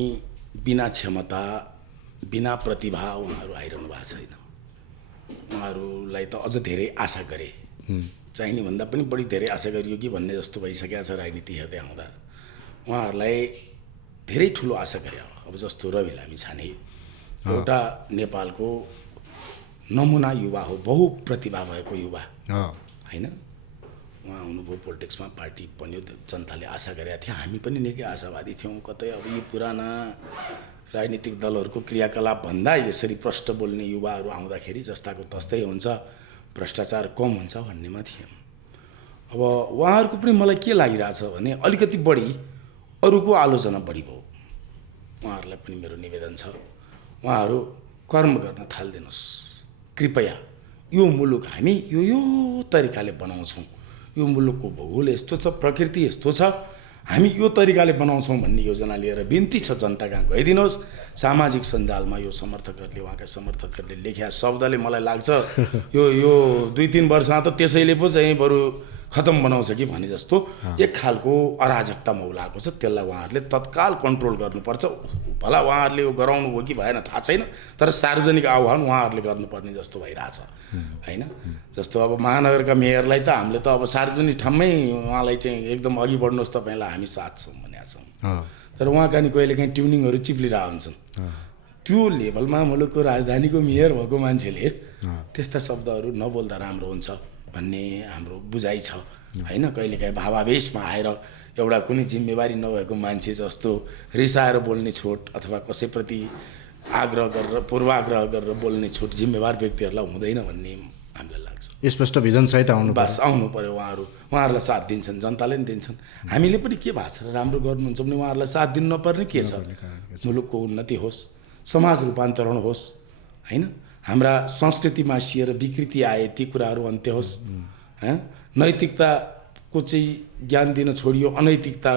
बिना क्षमता, बिना प्रतिभा उहाँहरू आइरहनु भएको छैन। उहाँहरूलाई त अझ धेरै आशा गरे, चाहिने भन्दा पनि बढी धेरै आशा गरियो कि भन्ने जस्तो भइसकेको छ राजनीति हेर्दै आउँदा। उहाँहरूलाई धेरै ठुलो आशा गरे। अब जस्तो रवि लामिछाने एउटा नेपालको नमुना युवा हो, बहु प्रतिभा भएको युवा, होइन? उहाँ आउनुभयो, पोलिटिक्समा पार्टी बन्यो, जनताले आशा गरेका थिए, हामी पनि निकै आशावादी थियौँ। कतै अब यो पुराना राजनीतिक दलहरूको क्रियाकलाप भन्दा यसरी प्रष्ट बोल्ने युवाहरू आउँदाखेरि जस्ताको तस्तै हुन्छ, भ्रष्टाचार कम हुन्छ भन्नेमा थियौँ। अब उहाँहरूको पनि मलाई के लागिरहेछ भने अलिकति बढी अरूको आलोचना बढी भयो। उहाँहरूलाई पनि मेरो निवेदन छ, उहाँहरू कर्म गर्न थालिदिनुहोस् कृपया। यो मुलुक हामी यो तरिकाले बनाउँछौँ, यो मुलुकको भूगोल यस्तो छ, प्रकृति यस्तो छ, हामी यो तरिकाले बनाउँछौँ भन्ने योजना लिएर बिन्ती छ जनता कहाँ गइदिनुहोस्। सामाजिक सञ्जालमा यो समर्थकहरूले, उहाँका समर्थकहरूले लेख्या शब्दले मलाई लाग्छ यो 2-3 वर्षमा त त्यसैले पो चाहिँ बरु खतम बनाउँछ कि भने जस्तो एक खालको अराजकता मौलाएको छ। त्यसलाई उहाँहरूले तत्काल कन्ट्रोल गर्नुपर्छ। भला उहाँहरूले यो गराउनु हो कि भएन थाहा छैन, तर सार्वजनिक आह्वान उहाँहरूले गर्नुपर्ने जस्तो भइरहेछ, होइन? जस्तो अब महानगरका मेयरलाई त हामीले त अब सार्वजनिक ठाउँमै उहाँलाई चाहिँ एकदम अघि बढ्नुहोस् तपाईँलाई हामी साथ छौँ भनेका छौँ, तर उहाँका नि कहिलेकाहीँ ट्युनिङहरू चिप्लिरहेको हुन्छन्। त्यो लेभलमा मुलुकको राजधानीको मेयर भएको मान्छेले त्यस्ता शब्दहरू नबोल्दा राम्रो हुन्छ भन्ने हाम्रो बुझाइ छ, होइन? कहिलेकाहीँ भावावेशमा आएर एउटा कुनै जिम्मेवारी नभएको मान्छे जस्तो रिसाएर बोल्ने छुट अथवा कसैप्रति आग्रह गरेर पूर्वाग्रह गरेर बोल्ने छुट जिम्मेवार व्यक्तिहरूलाई हुँदैन भन्ने हामीलाई लाग्छ। स्पष्ट भिजन सहित आउनु पऱ्यो। उहाँहरूलाई साथ दिन्छन्, जनताले पनि दिन्छन्। हामीले पनि के भएको छ र राम्रो गर्नुहुन्छ भने उहाँहरूलाई साथ दिनु नपर्ने के छ? मुलुकको उन्नति होस्, समाज रूपान्तरण होस्, होइन? हाम्रा संस्कृतिमा सिएर विकृति आए ती कुराहरू अन्त्य होस्, नैतिकताको चाहिँ ज्ञान दिन छोडियो, अनैतिकता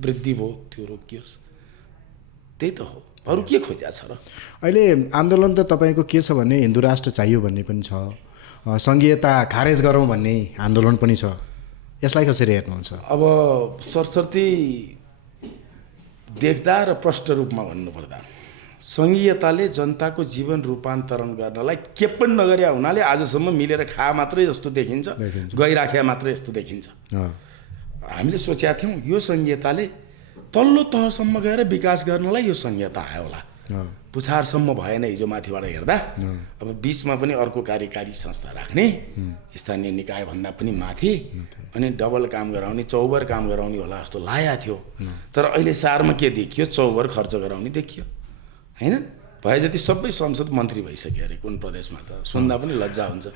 वृद्धि भयो, त्यो रोकियोस्। त्यही त हो, अरू के खोज्या छ र? अहिले आन्दोलन त तपाईँको के छ भने हिन्दू राष्ट्र चाहियो भन्ने पनि छ, सङ्घीयता खारेज गरौँ भन्ने आन्दोलन पनि छ। यसलाई कसरी हेर्नुहुन्छ? अब सरस्वती देख्दा र प्रष्ट रूपमा भन्नुपर्दा सङ्घीयताले जनताको जीवन रूपान्तरण गर्नलाई के पनि नगरे हुनाले आजसम्म मिलेर खा मात्रै जस्तो देखिन्छ, गइराख्या मात्रै जस्तो देखिन्छ। हामीले सोचेका थियौँ यो सङ्घीयताले तल्लो तहसम्म गएर विकास गर्नलाई यो सङ्घीयता आयो होला, पुछारसम्म भएन हिजो माथिबाट हेर्दा। अब बिचमा पनि अर्को कार्यकारी संस्था राख्ने, स्थानीय निकाय भन्दा पनि माथि, अनि डबल काम गराउने, चौबर काम गराउने होला जस्तो लागेको थियो। तर अहिले सारमा के देखियो? चौबर खर्च गराउने देखियो, होइन? भए जति सबै संसद मन्त्री भइसक्यो अरे कुन प्रदेशमा, त सुन्दा पनि लज्जा हुन्छ।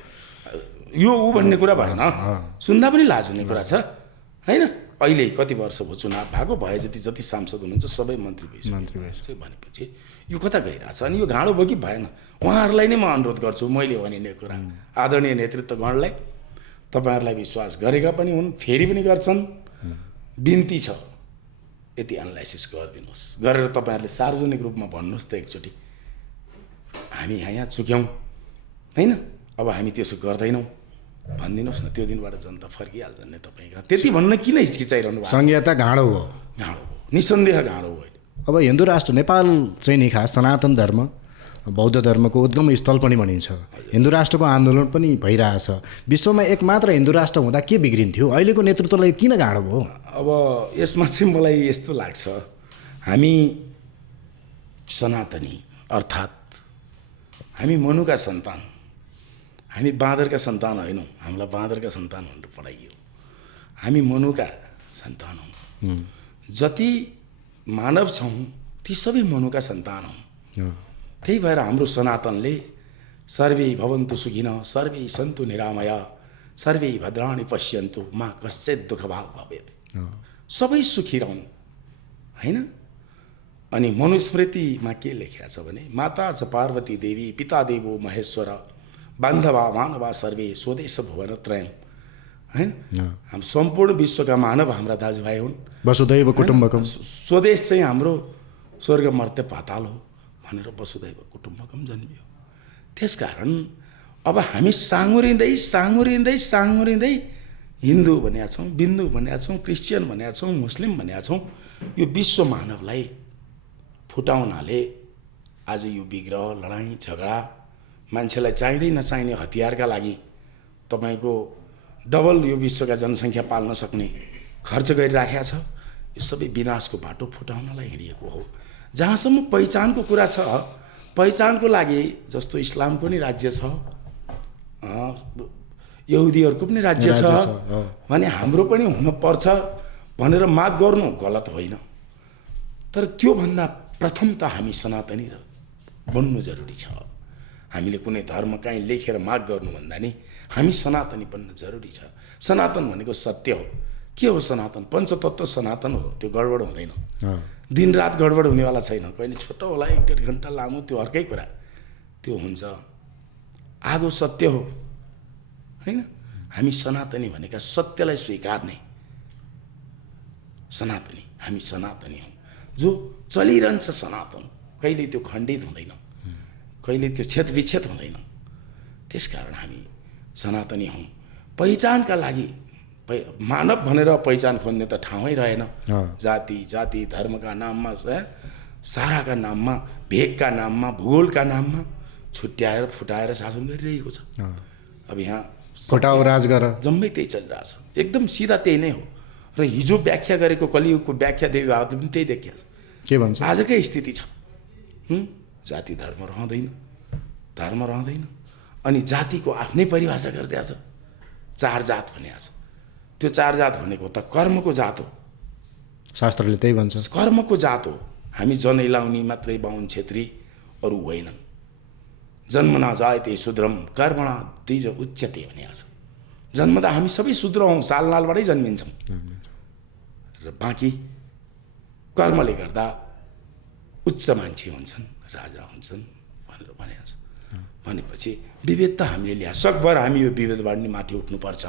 यो ऊ भन्ने कुरा भएन, सुन्दा पनि लाज हुने कुरा छ, होइन? अहिले कति वर्ष भयो चुनाव भएको, भए जति सांसद हुनुहुन्छ सबै मन्त्री भइसक्यो भनेपछि यो कता गइरहेछ? अनि यो घाँडो भयो कि भएन? उहाँहरूलाई नै म अनुरोध गर्छु, मैले भनिने कुरा आदरणीय नेतृत्वगणलाई, तपाईँहरूलाई विश्वास गरेका पनि हुन्, फेरि पनि गर्छन्, बिन्ती छ यति एनालाइसिस गरिदिनुहोस्, गरेर तपाईँहरूले सार्वजनिक रूपमा भन्नुहोस् त एकचोटि हामी यहाँ चुक्यौँ, होइन? अब हामी त्यसो गर्दैनौँ भनिदिनुहोस् न, त्यो दिनबाट जनता फर्किहाल्छ नि तपाईँका। त्यति भन्न किन हिचकिचाइरहनु भएको? सङ्घीयता घाँडो हो, निसन्देह घाँडो हो। अब हिन्दू राष्ट्र नेपाल चाहिँ नि खास सनातन धर्म, बौद्ध धर्मको उद्गम स्थल पनि भनिन्छ। हिन्दू राष्ट्रको आन्दोलन पनि भइरहेछ। विश्वमा एकमात्र हिन्दू राष्ट्र हुँदा के बिग्रिन्थ्यो? अहिलेको नेतृत्वलाई किन गाह्रो भयो? अब यसमा चाहिँ मलाई यस्तो लाग्छ, हामी सनातनी अर्थात् हामी मनुका सन्तान, हामी बाँदरका सन्तान होइनौँ, हामीलाई बाँदरका सन्तान भनेर पढाइयो। हामी मनुका सन्तान हौँ। जति मानव छौँ ती सबै मनुका सन्तान हौँ। त्यही भएर हाम्रो सनातनले सर्वे भवन्तु सुखिनः सर्वे सन्तु निरामया सर्वे भद्राणि पश्यन्तु मा कश्चित् दुःखभाग् भवेत्। सबै सुखी रहन् हैन। अनि मनुस्मृतिमा के लेखेको छ भने माता च पार्वती देवी पिता देवो महेश्वर बान्धवा मानवा सर्वे स्वदेश भुवनत्रयम् हैन। हम सम्पूर्ण विश्वका मानव हाम्रा दाजुभाइ हुन्। वसुदैव कुटुम्बकम, स्वदेश चाहिँ हाम्रो स्वर्ग मर्त्य पाताल हो भनेर वसुदैव कुटुम्बकम जन्मियो। त्यसकारण अब हामी साँगुरिँदै साँगुरिँदै साँगुरिँदै हिन्दू भनेका छौँ, बिन्दु भनेका छौँ, क्रिस्चियन भनेका छौँ, मुस्लिम भनेका छौँ। यो विश्व मानवलाई फुटाउनाले आज यो विग्रह, लडाइँ, झगडा, मान्छेलाई चाहिँदै नचाहिने हतियारका लागि तपाईँको डबल यो विश्वका जनसङ्ख्या पाल्न सक्ने खर्च गरिराखेको छ। यो सबै विनाशको बाटो फुटाउनलाई हिँडिएको हो। जहाँसम्म पहिचानको कुरा छ, पहिचानको लागि जस्तो इस्लामको नि राज्य छ, यहुदीहरूको पनि राज्य छ भने हाम्रो पनि हुनुपर्छ भनेर माग गर्नु गलत होइन। तर त्योभन्दा प्रथम त हामी सनातनी बन्नु जरुरी छ। हामीले कुनै धर्म कहीँ लेखेर माग गर्नुभन्दा नि हामी सनातनी बन्न जरुरी छ। सनातन भनेको सत्य हो। के हो सनातन? पञ्चतत्व सनातन हो। त्यो गडबड हुँदैन। दिनरात गडबड हुनेवाला छैन। कहिले छोटो होला, 1-1.5 घन्टा लामो, त्यो अर्कै कुरा। त्यो हुन्छ आगो सत्य हो हैन। हामी सनातनी भनेका सत्यलाई स्वीकार्ने सनातनी, हामी सनातनी हौँ। जो चलिरहन्छ सनातन, कहिले त्यो खण्डित हुँदैन, कहिले त्यो छेदविच्छेद हुँदैन। त्यसकारण हामी सनातनी हौँ। पहिचानका लागि मानव भनेर पहिचान खोज्ने त ठाउँै रहेन। जाति जाति धर्मका नाममा, साराका नाममा, भेगका नाममा, भूगोलका नाममा छुट्याएर फुटाएर शासन गरिरहेको छ। अब यहाँ फुटाउ राज गर जम्मै त्यही चलिरहेछ। एकदम सिधा त्यही नै हो। र हिजो व्याख्या गरेको कलियुगको व्याख्या देवी भावले पनि त्यही देखिया छ। के भन्छ? आजकै स्थिति छ। जाति धर्म रहँदैन, धर्म रहँदैन। अनि जातिको आफ्नै परिभाषा गरिदिएको छ, 4 जात भनेको छ। त्यो 4 जात भनेको त कर्मको जात हो। शास्त्रले त्यही भन्छ, कर्मको जात हो। हामी जनै लाउने मात्रै बाहुन छेत्री, अरू होइनन्। जन्मना जायते शूद्रम कर्मणा द्विज उच्यते भनेको छ। जन्मदा हामी सबै शूद्र हौँ, सालनालबाटै जन्मिन्छौँ। र बाँकी कर्मले गर्दा उच्च मान्छे हुन्छन्, राजा हुन्छन् भनेर भनेको छ। भनेपछि विभेद त हामीले ल्या सकभर हामी यो विभेदबाट नि माथि उठ्नुपर्छ।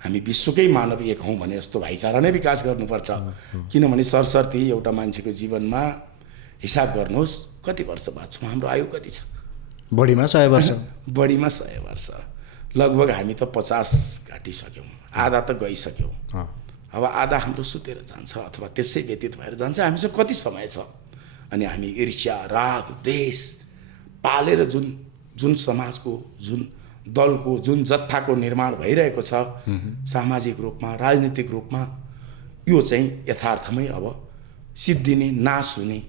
हामी विश्वकै मानव एक हौँ भने जस्तो भाइचारा नै विकास गर्नुपर्छ। किनभने सरसर्ती एउटा मान्छेको जीवनमा हिसाब गर्नुहोस्, कति वर्ष बाँच्छौँ? हाम्रो आयु कति छ? बढीमा 100 वर्ष, बढीमा 100 वर्ष। लगभग हामी त 50 काटिसक्यौँ, आधा त गइसक्यौँ। अब आधा हाम्रो सुतेर जान्छ अथवा त्यसै व्यतीत भएर जान्छ। हामीसँग कति समय छ? अनि हामी ईर्ष्या, राग, द्वेष पालेर जुन समाजको, जुन दलको, जुन जत्थाको निर्माण भइरहेको छ सामाजिक रूपमा, राजनीतिक रूपमा, यो चाहिँ यथार्थमै अब सिद्धिने, नाश हुने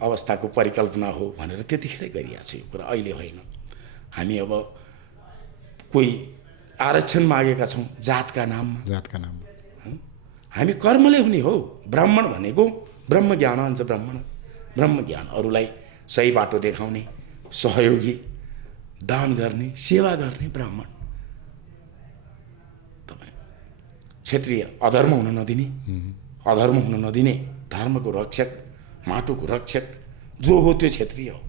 अवस्थाको परिकल्पना हो भनेर त्यतिखेरै गरिएको छ। यो कुरा अहिले होइन। हामी अब कोही आरक्षण मागेका छौँ जातका नाममा। हामी कर्मले हुने हो। ब्राह्मण भनेको ब्रह्म ज्ञान हुन्छ। ब्रह्म ज्ञान, अरूलाई सही बाटो देखाउने, सहयोगी, दान गर्ने, सेवा गर्ने ब्राह्मण। तपाईँ क्षेत्रीय अधर्म हुन नदिने, अधर्म हुन नदिने, धर्मको रक्षक, माटोको रक्षक जो हो त्यो क्षेत्रीय हो।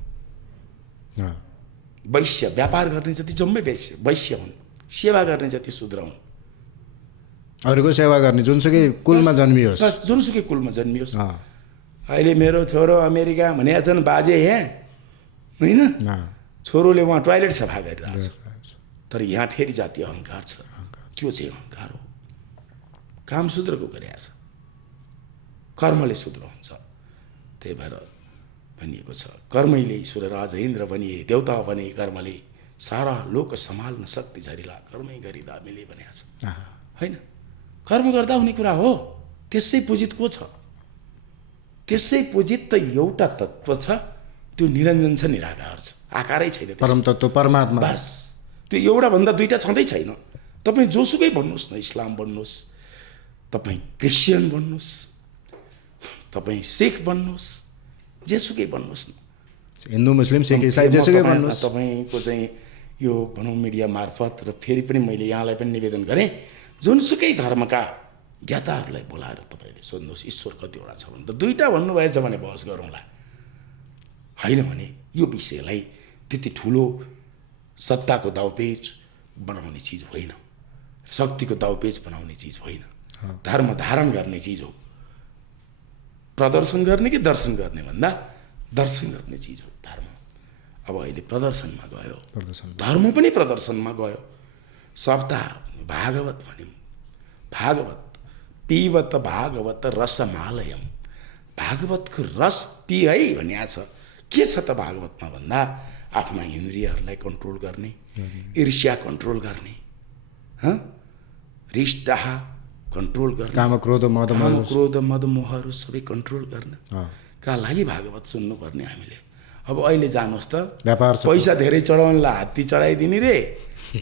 वैश्य, व्यापार गर्ने जति जम्मै वैश्य हुन्। सेवा गर्ने जति शूद्र हुन्। अरूको सेवा गर्ने, जुनसुकै कुलमा जन्मियोस्, बस जुनसुकै कुलमा जन्मियोस्। अहिले मेरो छोरो अमेरिका भनेका छन्, बाजे यहाँ होइन, छोरोले उहाँ टोयलेट सफा गरिरहेछ। तर यहाँ फेरि जातीय अहङ्कार छ। त्यो चाहिँ अहङ्कार हो। काम शूद्रको गरिरहेछ, कर्मले शूद्र हुन्छ। त्यही भएर भनिएको छ, कर्मैले ईश्वर राज इन्द्र बनिए, देवता बने कर्मले, सारा लोक सम्हाल्न शक्ति झरिला, कर्मै गरिदा मिले भनेको छ होइन। कर्म गर्दा हुने कुरा हो। त्यसै पूजित को छ? त्यसै पूजित त एउटा तत्त्व छ, त्यो निरञ्जन छ, निराकार छ, आकारै छैन। परम तत्त्व परमात्मा। बस त्यो एउटाभन्दा दुईवटा छँदै छैन। तपाईँ जोसुकै भन्नुहोस् न, इस्लाम भन्नुहोस्, तपाईँ क्रिस्चियन भन्नुहोस्, तपाईँ सिख भन्नुहोस्, जेसुकै भन्नुहोस् न, हिन्दू मुस्लिम सिख इसाई जेसुकै भन्नुहोस्, तपाईँको चाहिँ यो भनौँ मिडिया मार्फत र फेरि पनि मैले यहाँलाई पनि निवेदन गरेँ, जुनसुकै धर्मका ज्ञाताहरूलाई बोलाएर तपाईँले सोध्नुहोस् ईश्वर कतिवटा छ भनेर। दुईवटा भन्नुभएछ भने बहस गरौँला, होइन भने यो विषयलाई त्यति ठुलो सत्ताको दाउपेच बनाउने चिज होइन, शक्तिको दाउपेच बनाउने चिज होइन। धर्म धारण गर्ने चिज हो। प्रदर्शन गर्ने कि दर्शन गर्ने भन्दा दर्शन गर्ने चिज हो धर्म। अब अहिले प्रदर्शनमा गयो, धर्म पनि प्रदर्शनमा गयो। सप्ताह भागवत भन्यौँ, भागवत पिबत भागवत रसमालयम, भागवतको रस पि है भनिएको छ। के छ त भागवतमा भन्दा आफ्ना इन्द्रियहरूलाई कन्ट्रोल गर्ने, ईर्ष्या कन्ट्रोल गर्ने, रिष्टाह कन्ट्रोल गर्ने, काम क्रोध मद मोहहरू सबै कन्ट्रोल गर्न का लागि भागवत सुन्नुपर्ने हामीले। अब अहिले जानुहोस् त व्यापार पैसा धेरै चढाउनलाई हात्ती चढाइदिने रे,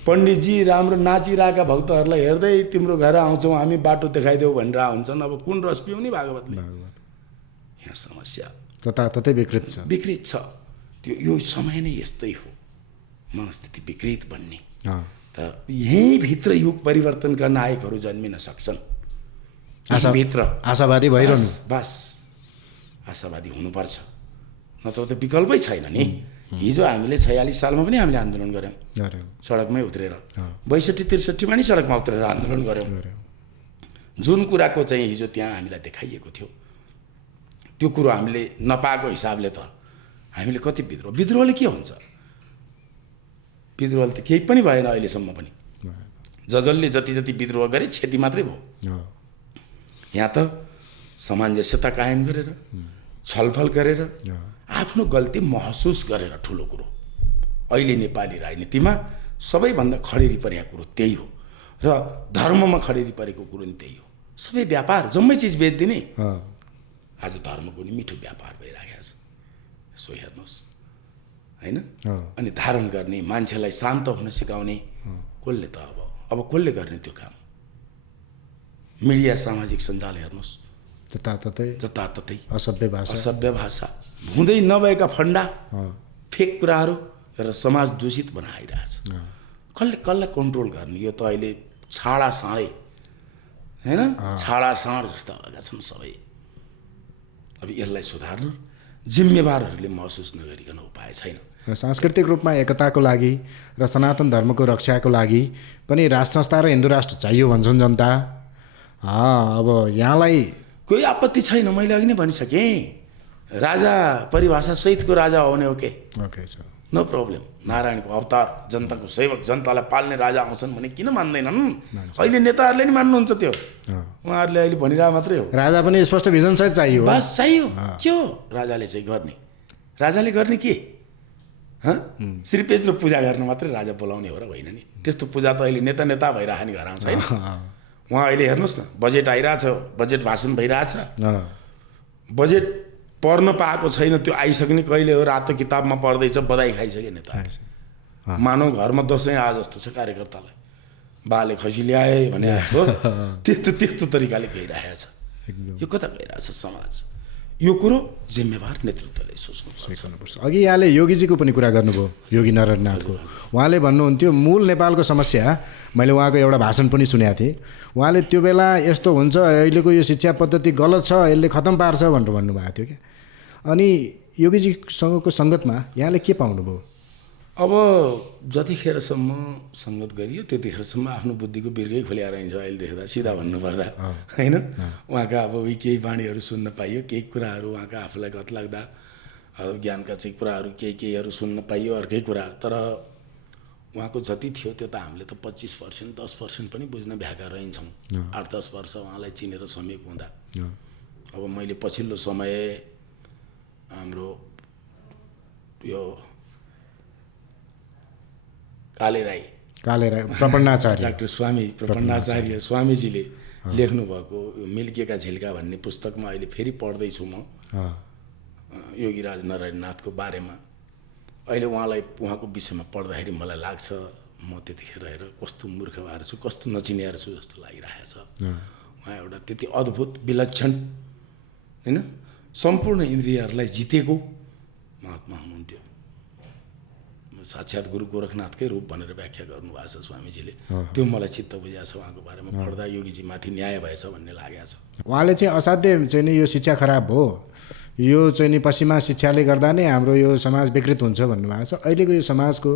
पण्डितजी राम्रो नाचिरहेका भक्तहरूलाई हेर्दै तिम्रो घर आउँछौँ हामी बाटो देखाइदेऊ भनेर हुन्छन्। अब कुन रस पिउने भागवतले? यहाँ समस्या जताततै विकृत छ, विकृत छ। त्यो यो समय नै यस्तै हो, मनस्थिति विकृत बन्ने। त यहीँभित्र युग परिवर्तनका नायकहरू जन्मिन सक्छन्। भित्र आशावादी भइरहनु, बस आशावादी हुनुपर्छ, नत्र त विकल्पै छैन नि। हिजो हामीले 46 सालमा पनि हामीले आन्दोलन गऱ्यौँ, सडकमै उत्रेर। 62-63मा नि सडकमा उत्रेर आन्दोलन गऱ्यौँ। जुन कुराको चाहिँ हिजो त्यहाँ हामीलाई देखाइएको थियो, त्यो कुरो हामीले नपाएको हिसाबले त हामीले कति विद्रोहले के हुन्छ? विद्रोहले त केही पनि भएन अहिलेसम्म पनि। जसले जति जति विद्रोह गरे क्षति मात्रै भयो। यहाँ त सामञ्जस्यता कायम गरेर, छलफल गरेर, आफ्नो गल्ती महसुस गरेर ठुलो कुरो। अहिले नेपाली राजनीतिमा सबैभन्दा खडेरी परेको कुरो त्यही हो, र धर्ममा खडेरी परेको कुरो नि त्यही हो। सबै व्यापार, जम्मै चिज बेचिदिने। आज धर्मको नि मिठो व्यापार भइरहेको छ, यसो हेर्नुहोस् होइन। अनि धारण गर्ने, मान्छेलाई शान्त हुन सिकाउने कसले त अब कसले गर्ने त्यो काम? मिडिया, सामाजिक सञ्जाल हेर्नुहोस्, जताततै असभ्य भाषा, हुँदै नभएका फन्डा, फेक कुराहरू र समाज दूषित बनाइरहेछ। कसलाई कन्ट्रोल गर्ने? यो त अहिले छाडा साँडै होइन, छाडा साँड जस्ता भएका छन् सबै। अब यसलाई सुधार्नु जिम्मेवारहरूले महसुस नगरिकन उपाय छैन। सांस्कृतिक रूपमा एकताको लागि र सनातन धर्मको रक्षाको लागि पनि राज संस्था र हिन्दू राष्ट्र चाहियो भन्छन् जनता। अब यहाँलाई कोही आपत्ति छैन, मैले अघि नै भनिसकेँ। राजा परिभाषा सहितको राजा आउने हो के? No problem. नारायणको अवतार, जनताको सेवक, जनतालाई पाल्ने राजा आउँछन् भने किन मान्दैनन्? अहिले नेताहरूले नि मान्नुहुन्छ त्यो, उहाँहरूले अहिले भनिरह मात्रै हो। राजा पनि स्पष्ट भिजन सहित चाहियो, बस चाहियो। के हो राजाले चाहिँ गर्ने? राजाले गर्ने के? श्रीपेज र पूजा गर्न मात्रै राजा बोलाउने हो र होइन नि? त्यस्तो पूजा त अहिले नेता भइरह नि घर आउँछ होइन। उहाँ अहिले हेर्नुहोस् न, बजेट आइरहेछ, बजेट भाषण भइरहेछ, बजेट पढ्न पाएको छैन, त्यो आइसक्ने कहिले हो? रातो किताबमा पढ्दैछ, बधाई खाइसक्यो नेता। मानव घरमा दसैँ आए जस्तो छ कार्यकर्तालाई, बाले खसी ल्याए भने त्यस्तो तरिकाले गइरहेको छ। यो कता गइरहेछ समाज? यो कुरो जिम्मेवार नेतृत्वले सोच्नुपर्छ। अघि यहाँले योगीजीको पनि कुरा गर्नुभयो, योगी नारायणनाथको। उहाँले भन्नुहुन्थ्यो मूल नेपालको समस्या, मैले उहाँको एउटा भाषण पनि सुनेको थिएँ। उहाँले त्यो बेला यस्तो हुन्छ, अहिलेको यो शिक्षा पद्धति गलत छ, यसले खतम पार्छ भनेर भन्नुभएको थियो क्या। अनि योगीजीसँगको सङ्गतमा यहाँले के पाउनुभयो? अब जतिखेरसम्म सङ्गत गरियो त्यतिखेरसम्म आफ्नो बुद्धिको बिर्कै खोलिएर रहन्छ। अहिले देख्दा सिधा भन्नुपर्दा होइन, उहाँका अब केही बाणीहरू सुन्न पाइयो, केही कुराहरू उहाँका आफूलाई गत लाग्दा ज्ञानका चाहिँ कुराहरू केहीहरू सुन्न पाइयो, अर्कै कुरा। तर उहाँको जति थियो त्यो त हामीले त 25%, 10% पनि बुझ्न भ्याएका रहन्छौँ। 8-10 वर्ष उहाँलाई चिनेर समेक हुँदा। अब मैले पछिल्लो समय हाम्रो यो काले राई प्रपन्नाचार्य, डाक्टर स्वामी प्रपन्नाचार्य स्वामीजीले लेख्नुभएको मिल्किएका झिल्का भन्ने पुस्तकमा अहिले फेरि पढ्दैछु म योगीराज नारायणनाथको बारेमा। अहिले उहाँको विषयमा पढ्दाखेरि मलाई लाग्छ म त्यतिखेर हेर कस्तो मूर्ख भएर छु, कस्तो नचिनिएर छु जस्तो लागिरहेको छ। उहाँ एउटा त्यति अद्भुत विलक्षण होइन सम्पूर्ण इन्द्रियहरूलाई जितेको महात्मा हुनुहुन्थ्यो। साक्षात् गुरु गोरखनाथकै रूप भनेर व्याख्या गर्नुभएको छ स्वामीजीले। त्यो मलाई चित्त बुझाएको छ उहाँको बारेमा पढ्दा, योगीजी माथि न्याय भएछ भन्ने लागेको छ। उहाँले चाहिँ असाध्य चाहिँ नि यो शिक्षा खराब हो, यो चाहिँ नि पश्चिमा शिक्षाले गर्दा नै हाम्रो यो समाज विकृत हुन्छ भन्नुभएको छ। अहिलेको यो समाजको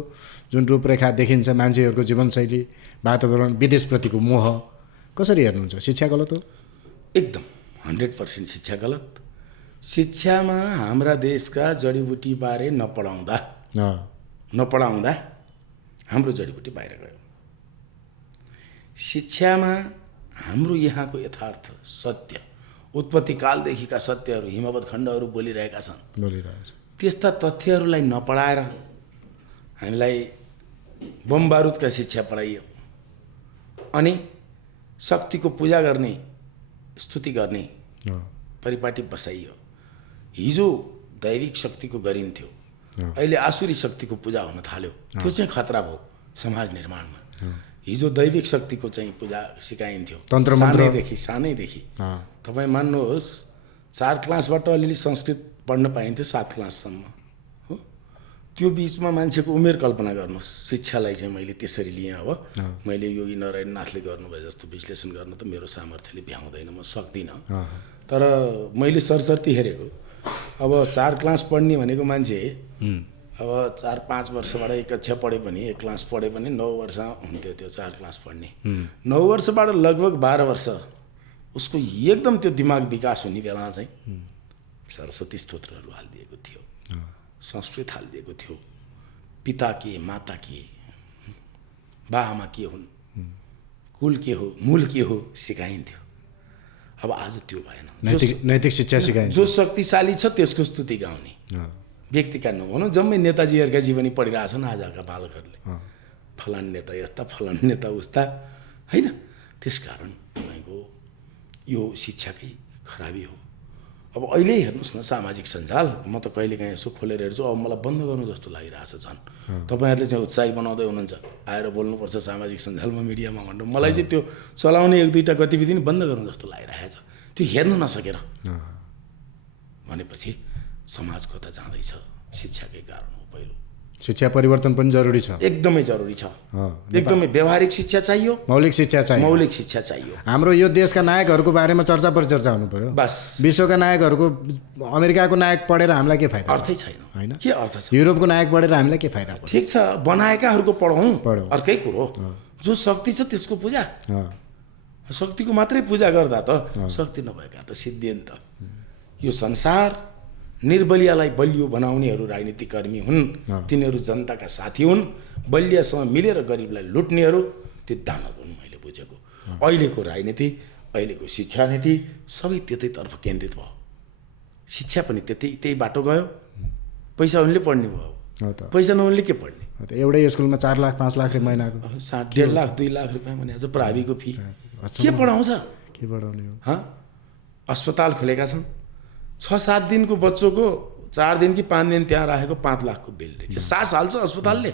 जुन रूपरेखा देखिन्छ, मान्छेहरूको जीवनशैली, वातावरण, विदेशप्रतिको मोह, कसरी हेर्नुहुन्छ? शिक्षा गलत हो? एकदम 100% शिक्षा गलत। शिक्षामा हाम्रा देशका जडीबुटीबारे नपढाउँदा हाम्रो जडीबुटी बाहिर गयो। शिक्षामा हाम्रो यहाँको यथार्थ सत्य, उत्पत्ति कालदेखिका सत्यहरू हिमवत् खण्डहरू बोलिरहेका छन्, त्यस्ता तथ्यहरूलाई नपढाएर हामीलाई बम बारुदका शिक्षा पढाइयो अनि शक्तिको पूजा गर्ने, स्तुति गर्ने परिपाटी बसाइयो। हिजो दैविक शक्तिको गरिन्थ्यो, अहिले आसुरी शक्तिको पूजा हुन थाल्यो। त्यो चाहिँ खतरा भयो समाज निर्माणमा। हिजो दैविक शक्तिको चाहिँ पूजा सिकाइन्थ्यो सानैदेखि। तपाईँ मान्नुहोस् 4 क्लासबाट अलिअलि संस्कृत पढ्न पाइन्थ्यो 7 क्लाससम्म हो। त्यो बिचमा मान्छेको उमेर कल्पना गर्नुहोस्। शिक्षालाई चाहिँ मैले त्यसरी लिएँ। अब मैले योगी नारायणनाथले गर्नुभए जस्तो विश्लेषण गर्न त मेरो सामर्थ्यले भ्याउँदैन, म सक्दिनँ। तर मैले सरसर्ती हेरेको, अब 4 क्लास पढ्ने भनेको मान्छे अब 4-5 वर्षबाट एक कक्षा पढे पनि, एक क्लास पढे पनि 9 वर्ष हुन्थ्यो त्यो 4 क्लास पढ्ने। 9 वर्षबाट लगभग 12 वर्ष उसको एकदम त्यो दिमाग विकास हुने बेला चाहिँ सरस्वती स्तोत्रहरू हालिदिएको थियो, संस्कृत हालिदिएको थियो, पिता के माता के बाआमा के हुन्, कुल के हो, मूल के हो सिकाइन्थ्यो। अब आज त्यो भएन। नैतिक शिक्षा सिकाइन्छ। जो शक्तिशाली छ त्यसको स्तुति गाउने, व्यक्तिका नभनौँ, जम्मै नेताजीहरूका जीवनी पढिरहेछन् आजका बालकहरूले। फलान नेता यस्ता, फलान नेता उस्ता होइन। त्यसकारण तपाईँको यो शिक्षाकै खराबी हो। अब अहिले हेर्नुहोस् न सामाजिक सञ्जाल, म त कहिलेकाहीँ यसो खोलेर हेर्छु, अब मलाई बन्द गर्नु जस्तो लागिरहेछ झन्। तपाईँहरूले चाहिँ उत्साही बनाउँदै हुनुहुन्छ, आएर बोल्नुपर्छ सामाजिक सञ्जालमा, मिडियामा भन्नु। मलाई चाहिँ त्यो चलाउने 1-2टा गतिविधि नि बन्द गर्नु जस्तो लागिरहेछ। त्यो हेर्नु नसकेर भनेपछि समाज कता जाँदैछ? शिक्षाकै कारण हो। पहिलो शिक्षा परिवर्तन पनि जरुरी छ, एकदमै जरुरी छ। एकदमै व्यवहारिक शिक्षा चाहियो, मौलिक शिक्षा चाहियो। हाम्रो यो देशका नायकहरूको बारेमा चर्चा परिचर्चा हुनु पर्यो। बस विश्वका नायकहरूको, अमेरिकाको नायक पढेर हामीलाई के फाइदा? अर्थै छैन होइन। के अर्थ छ? युरोपको नायक पढेर हामीलाई के फाइदा? ठिक छ, बनाएकाहरूको पढौँ, अर्कै कुरो। जो शक्ति छ त्यसको पूजा, शक्तिको मात्रै पूजा गर्दा त शक्ति नभएका त सिद्धिएन त। यो संसार निर्बलियालाई बलियो बनाउनेहरू राजनीतिक कर्मी हुन्, तिनीहरू जनताका साथी हुन्। बलियासँग मिलेर गरिबलाई लुट्नेहरू त्यो दानव हुन् मैले बुझेको। अहिलेको राजनीति, अहिलेको शिक्षा नीति सबै त्यतैतर्फ केन्द्रित भयो। शिक्षा पनि त्यही बाटो गयो। पैसा उनले पढ्ने भयो, पैसा नहुनेले के पढ्ने? एउटै स्कुलमा 4 लाख 5 लाख महिनाको 1.5 लाख 2 लाख रुपियाँ भने आज प्राविको फी के पढाउँछ? के पढाउने हो? अस्पताल खुलेका छन्, 6-7 दिनको बच्चोको 4 दिन कि 5 दिन त्यहाँ राखेको 5 लाखको बिल। सास हाल्छ अस्पतालले,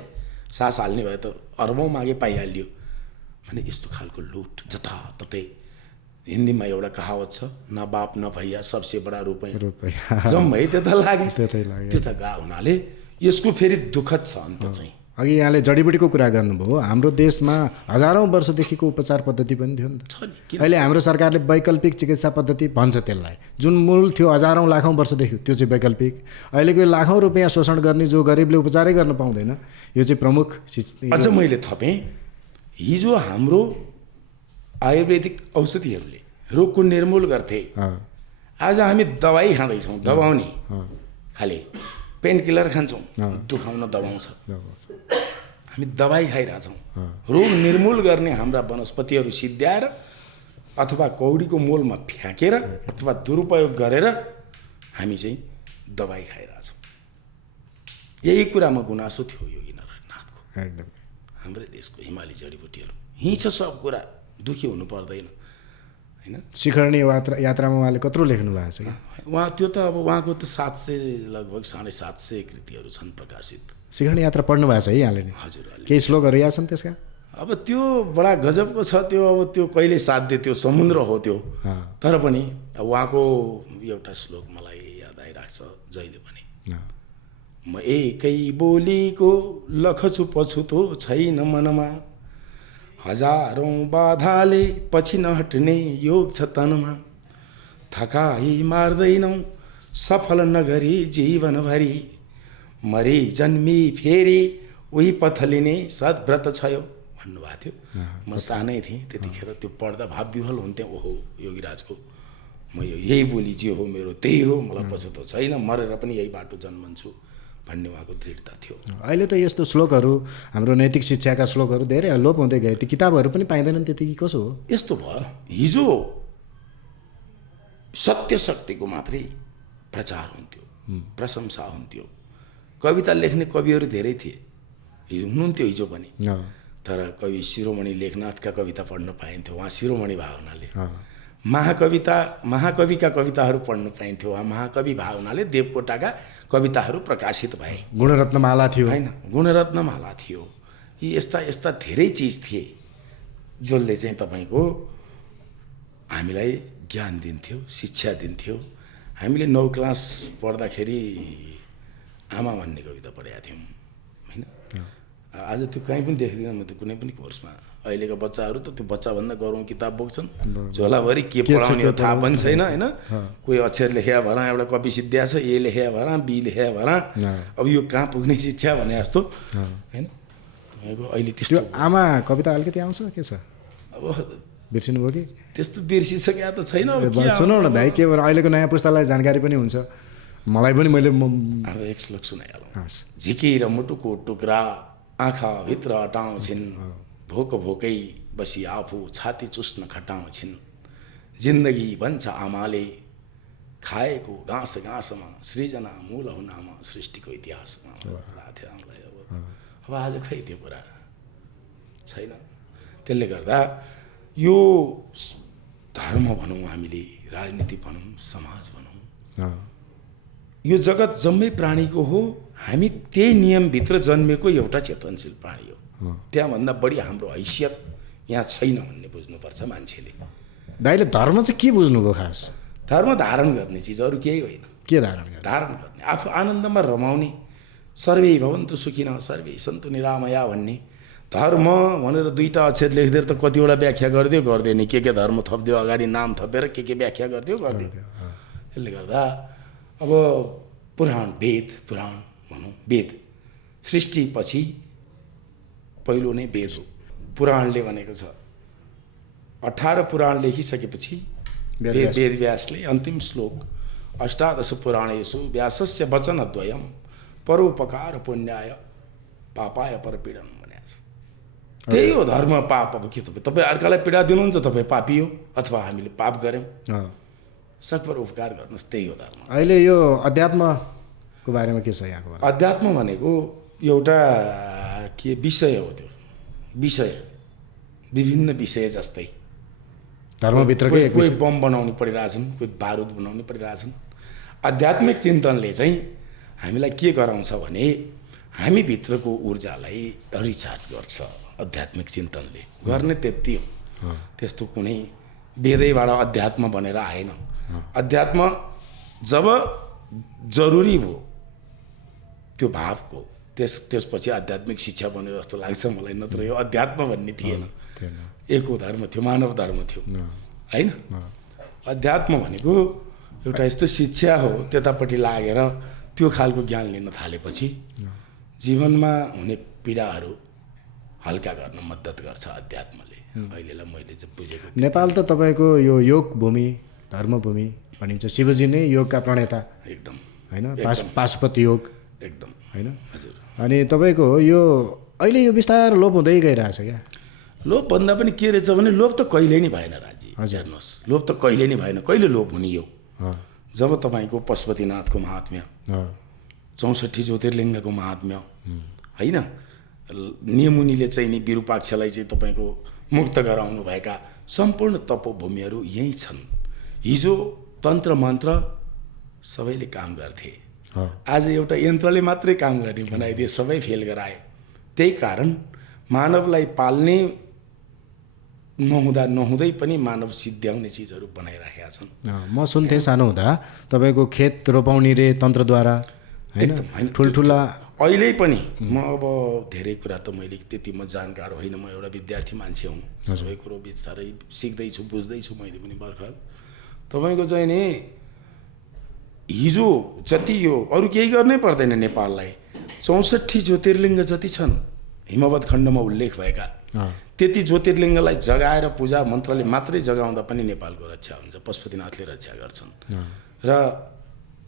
सास हाल्ने भए त अरबौँ मागे पाइहाल्यो भने यस्तो खालको लुट जताततै। हिन्दीमा एउटा कहावत छ, न बाप न भैया सबसे बडा रुपैयाँ। जम्मै त्यता लाग्यो, त्यता गा हुनाले यसको फेरि दुःखद छ अन्त चाहिँ। अघि यहाँले जडीबुटीको कुरा गर्नुभयो। हाम्रो देशमा हजारौँ वर्षदेखिको उपचार पद्धति पनि थियो नि त। अहिले हाम्रो सरकारले वैकल्पिक चिकित्सा पद्धति भन्छ त्यसलाई। जुन मूल थियो हजारौँ लाखौँ वर्षदेखि, त्यो चाहिँ वैकल्पिक। अहिलेको लाखौँ रुपियाँ शोषण गर्ने जो गरिबले उपचारै गर्न पाउँदैन, यो चाहिँ प्रमुख। अझ मैले थपेँ, हिजो हाम्रो आयुर्वेदिक औषधिहरूले रोगको निर्मूल गर्थे। आज हामी दबाई खाँदैछौँ, दबाउने खाले पेन किलर खान्छौँ, दुखाउन दबाउँछ। हामी दबाई खाइरहेछौँ। रोग निर्मूल गर्ने हाम्रा वनस्पतिहरू सिद्ध्याएर अथवा कौडीको मोलमा फ्याँकेर अथवा दुरुपयोग गरेर हामी चाहिँ दबाई खाइरहेछौँ। यही कुरामा गुनासो थियो योगी नारायणनाथको। एकदम हाम्रै देशको हिमाली जडीबुटीहरू यहीँ छ, सब कुरा दुःखी हुनु पर्दैन होइन। शिखरणी यात्रामा उहाँले कत्रो लेख्नु भएको छ? उहाँ त्यो त अब उहाँको त 700 लगभग 750 कृतिहरू छन् प्रकाशित। शिखण्ड यात्रा पढ्नु भएको छ है यहाँले नि? हजुर अलि। केही श्लोकहरू याद छन् त्यसका? अब त्यो बडा गजबको छ त्यो। अब त्यो कहिले साध्य, त्यो समुद्र हो त्यो। तर पनि अब उहाँको एउटा श्लोक मलाई याद आइरहेको छ जहिले पनि। म एकै बोलीको लखछु पछुतो छैन मनमा, हजारौँ बाधाले पछि नहट्ने योग छ तनमा, थकाइ मार्दैनौ सफल नगरी जीवनभरि, मरी जन्मी फेरि उही पथ लिने सद्व्रत छयो भन्नुभएको थियो। म सानै थिएँ त्यतिखेर, त्यो पढ्दा भाव विह्वल हुन्थेँ। ओहो योगीराजको म यही बोली जे हो मेरो त्यही हो, मलाई पछुतो छैन, मरेर पनि यही बाटो जन्मन्छु भन्ने उहाँको दृढता थियो। अहिले त यस्तो श्लोकहरू, हाम्रो नैतिक शिक्षाका श्लोकहरू धेरै लोप हुँदै गए। ती किताबहरू पनि पाइँदैनन् त्यति, कसो हो? यस्तो भयो, हिजो सत्य शक्तिको मात्रै प्रचार हुन्थ्यो, प्रशंसा हुन्थ्यो। कविता लेख्ने कविहरू धेरै थिए, हुनुहुन्थ्यो हिजो पनि। तर कवि शिरोमणि लेखनाथका कविता पढ्न पाइन्थ्यो, उहाँ शिरोमणि भए हुनाले। महाकविका कविताहरू पढ्न पाइन्थ्यो, उहाँ महाकवि भए हुनाले देवकोटाका कविताहरू प्रकाशित भए। गुणरत्नमाला थियो होइन, गुणरत्नमाला थियो। यी यस्ता यस्ता धेरै चिज थिए जसले चाहिँ तपाईँको हामीलाई ज्ञान दिन्थ्यो, शिक्षा दिन्थ्यो। हामीले 9 क्लास पढ्दाखेरि आमा भन्ने कविता पढेका थियौँ होइन। आज त्यो कहीँ पनि देख्दिनँ म, त्यो कुनै पनि कोर्समा। अहिलेका बच्चाहरू त त्यो बच्चाभन्दा गरौँ किताब बोक्छन्, झोलाभरि के पढाउने हो थाहा पनि छैन होइन। कोही अक्षर लेखेका भएर एउटा कपी सिद्ध्या छ, ए लेखेका भएर बी लेखेका भएर, अब यो कहाँ पुग्ने शिक्षा भने जस्तो होइन। तपाईँको अहिले त्यस्तो आमा कविता अलिकति आउँछ के छ? अब बिर्सिनु भयो कि? त्यस्तो बिर्सिसकेका त छैन। सुनौ न भाइ, के भएर अहिलेको नयाँ पुस्तालाई जानकारी पनि हुन्छ। मलाई पनि मैले अब एक श्लोक सुनाइहालौँ। झिकेर मुटुको टुक्रा आँखा भित्र अटाउँछिन्, भोक भोकै बसी आफू छाती चुस्न खटाउँछिन्, जिन्दगी भन्छ आमाले खाएको घाँस घाँसमा, सृजना मूल हुनामा सृष्टिको इतिहासमा। अब आज खै त्यो कुरा छैन। त्यसले गर्दा यो धर्म भनौँ, हामीले राजनीति भनौँ, समाज भनौँ, यो जगत जम्मै प्राणीको हो। हामी त्यही नियमभित्र जन्मेको एउटा चेतनशील प्राणी हो। त्यहाँभन्दा बढी हाम्रो हैसियत यहाँ छैन भन्ने बुझ्नुपर्छ मान्छेले। दाइले धर्म चाहिँ के बुझ्नुभयो खास? धर्म धारण गर्ने चिज, अरू केही होइन। के धारण गर्ने? धारण गर्ने, आफू आनन्दमा रमाउने, सर्वे भवन्तु सुखिनः सर्वे सन्तु निरामया भन्ने। धर्म भनेर 2टा अक्षर लेखिदिएर त कतिवटा व्याख्या गरिदियो, गर्दैन। के धर्म थपिदियो, अगाडि नाम थपेर के व्याख्या गरिदियो, गरिदियो। त्यसले गर्दा अब पुराण, वेद पुराण भनौँ, वेद सृष्टिपछि पहिलो नै वेद हो। पुराणले भनेको छ 18 पुराण लेखिसकेपछि वेदव्यासले अन्तिम श्लोक, अष्टादश पुराणेषु व्यासस्य वचनद्वयं परोपकार पुण्याय पापाय परपीडन भनेको छ। त्यही हो धर्म। पाप अब के तपाईँ अर्कालाई पीडा दिनुहुन्छ, तपाईँ पापी हो, अथवा हामीले पाप गऱ्यौँ, सकभर उपकार गर्नुहोस्, त्यही हो धर्म। अहिले यो अध्यात्मको बारेमा के छ यहाँको बारेमा? अध्यात्म भनेको एउटा के विषय हो। त्यो विषय विभिन्न विषय जस्तै धर्मभित्रकै एक कोही बम बनाउनु परिरहेछन्, कोही बारुद बनाउनु परिरहेछन्। आध्यात्मिक चिन्तनले चाहिँ हामीलाई के गराउँछ भने हामी भित्रको ऊर्जालाई रिचार्ज गर्छ। आध्यात्मिक चिन्तनले गर्ने त्यति हो। त्यस्तो कुनै वेदैबाट अध्यात्म भनेर आएन। अध्यात्म जब जरुरी भयो त्यो भावको, त्यसपछि आध्यात्मिक शिक्षा बन्यो जस्तो लाग्छ मलाई। नत्र यो अध्यात्म भन्ने थिएन, एको धर्म थियो, मानव धर्म थियो होइन। अध्यात्म भनेको एउटा यस्तो शिक्षा हो, त्यतापट्टि लागेर त्यो खालको ज्ञान लिन थालेपछि जीवनमा हुने पीडाहरू हल्का गर्न मद्दत गर्छ अध्यात्मले। अहिलेलाई मैले चाहिँ बुझेको। नेपाल त तपाईँको यो योग भूमि, धर्मभूमि भनिन्छ। शिवजी नै योगका प्रणेता एकदम होइन, पाशुपति योग एकदम होइन। हजुर। अनि तपाईँको यो अहिले यो बिस्तारो लोप हुँदै गइरहेछ क्या? लोप भन्दा पनि के रहेछ भने लोप त कहिले नै भएन राज्य। हेर्नुहोस्, लोप त कहिले नै भएन। कहिले लोप हुने यो जब तपाईँको पशुपतिनाथको महात्म्य, 64 ज्योतिर्लिङ्गको महात्म्य होइन, नियमुनिले चाहिँ नि विरूपाक्षलाई चाहिँ तपाईँको मुक्त गराउनु भएका सम्पूर्ण तपोभूमिहरू यहीँ छन्। हिजो तन्त्र मन्त्र सबैले काम गर्थे, आज एउटा यन्त्रले मात्रै काम गर्ने बनाइदिए, सबै फेल गराए। त्यही कारण मानवलाई पाल्ने नहुँदै पनि मानव सिद्ध्याउने चिजहरू बनाइराखेका छन्। म सुन्थेँ सानो हुँदा तपाईँको खेत रोपाउने रे तन्त्रद्वारा होइन ठुल्ठुला। अहिले पनि म अब धेरै कुरा त मैले त्यति म जानकार होइन, म एउटा विद्यार्थी मान्छे हुँ, सबै कुरो बिस्तारै सिक्दैछु बुझ्दैछु मैले पनि भर्खर। तपाईँको चाहिँ नि हिजो जति यो अरू केही गर्नै पर्दैन नेपाललाई, 64 ज्योतिर्लिङ्ग जति छन् हिमवत खण्डमा उल्लेख भएका, त्यति ज्योतिर्लिङ्गलाई जगाएर पूजा मन्त्रले मात्रै जगाउँदा पनि नेपालको रक्षा हुन्छ, पशुपतिनाथले रक्षा गर्छन्। र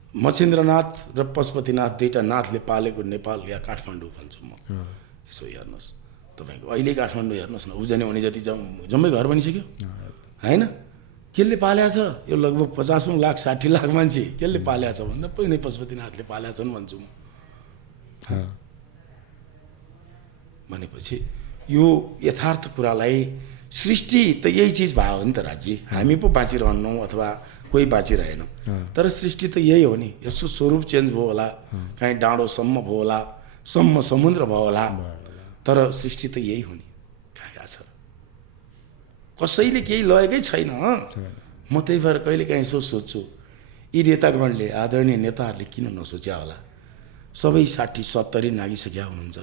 मछिन्द्रनाथ र पशुपतिनाथ दुईवटा नाथले पालेको नेपाल या काठमाडौँ भन्छु म। यसो हेर्नुहोस् तपाईँको अहिले काठमाडौँ हेर्नुहोस् न, उब्जनी हुने जति जम्मै घर बनिसक्यो होइन। कसले पाल्या छ यो लगभग 50 लाख 60 लाख मान्छे कसले पाल्या छ भन्दा पहिल्यै पशुपतिनाथले पाल्या छन् भन्छु म। भनेपछि यो यथार्थ कुरालाई सृष्टि त यही चिज भयो नि त राज्य, हामी पो बाँचिरहन्नौँ अथवा कोही बाँचिरहेन, तर सृष्टि त यही हो नि। यसको स्वरूप चेन्ज भयो होला, काहीँ डाँडोसम्म भयो होला, समुद्र भयो होला, तर सृष्टि त यही हो नि। कहाँ छ कसैले केही लगेकै छैन। म त्यही भएर कहिले काहीँ यसो सोध्छु, यी नेतागणले आदरणीय नेताहरूले किन नसोच्या होला, सबै 60-70 नागिसक्या हुनुहुन्छ,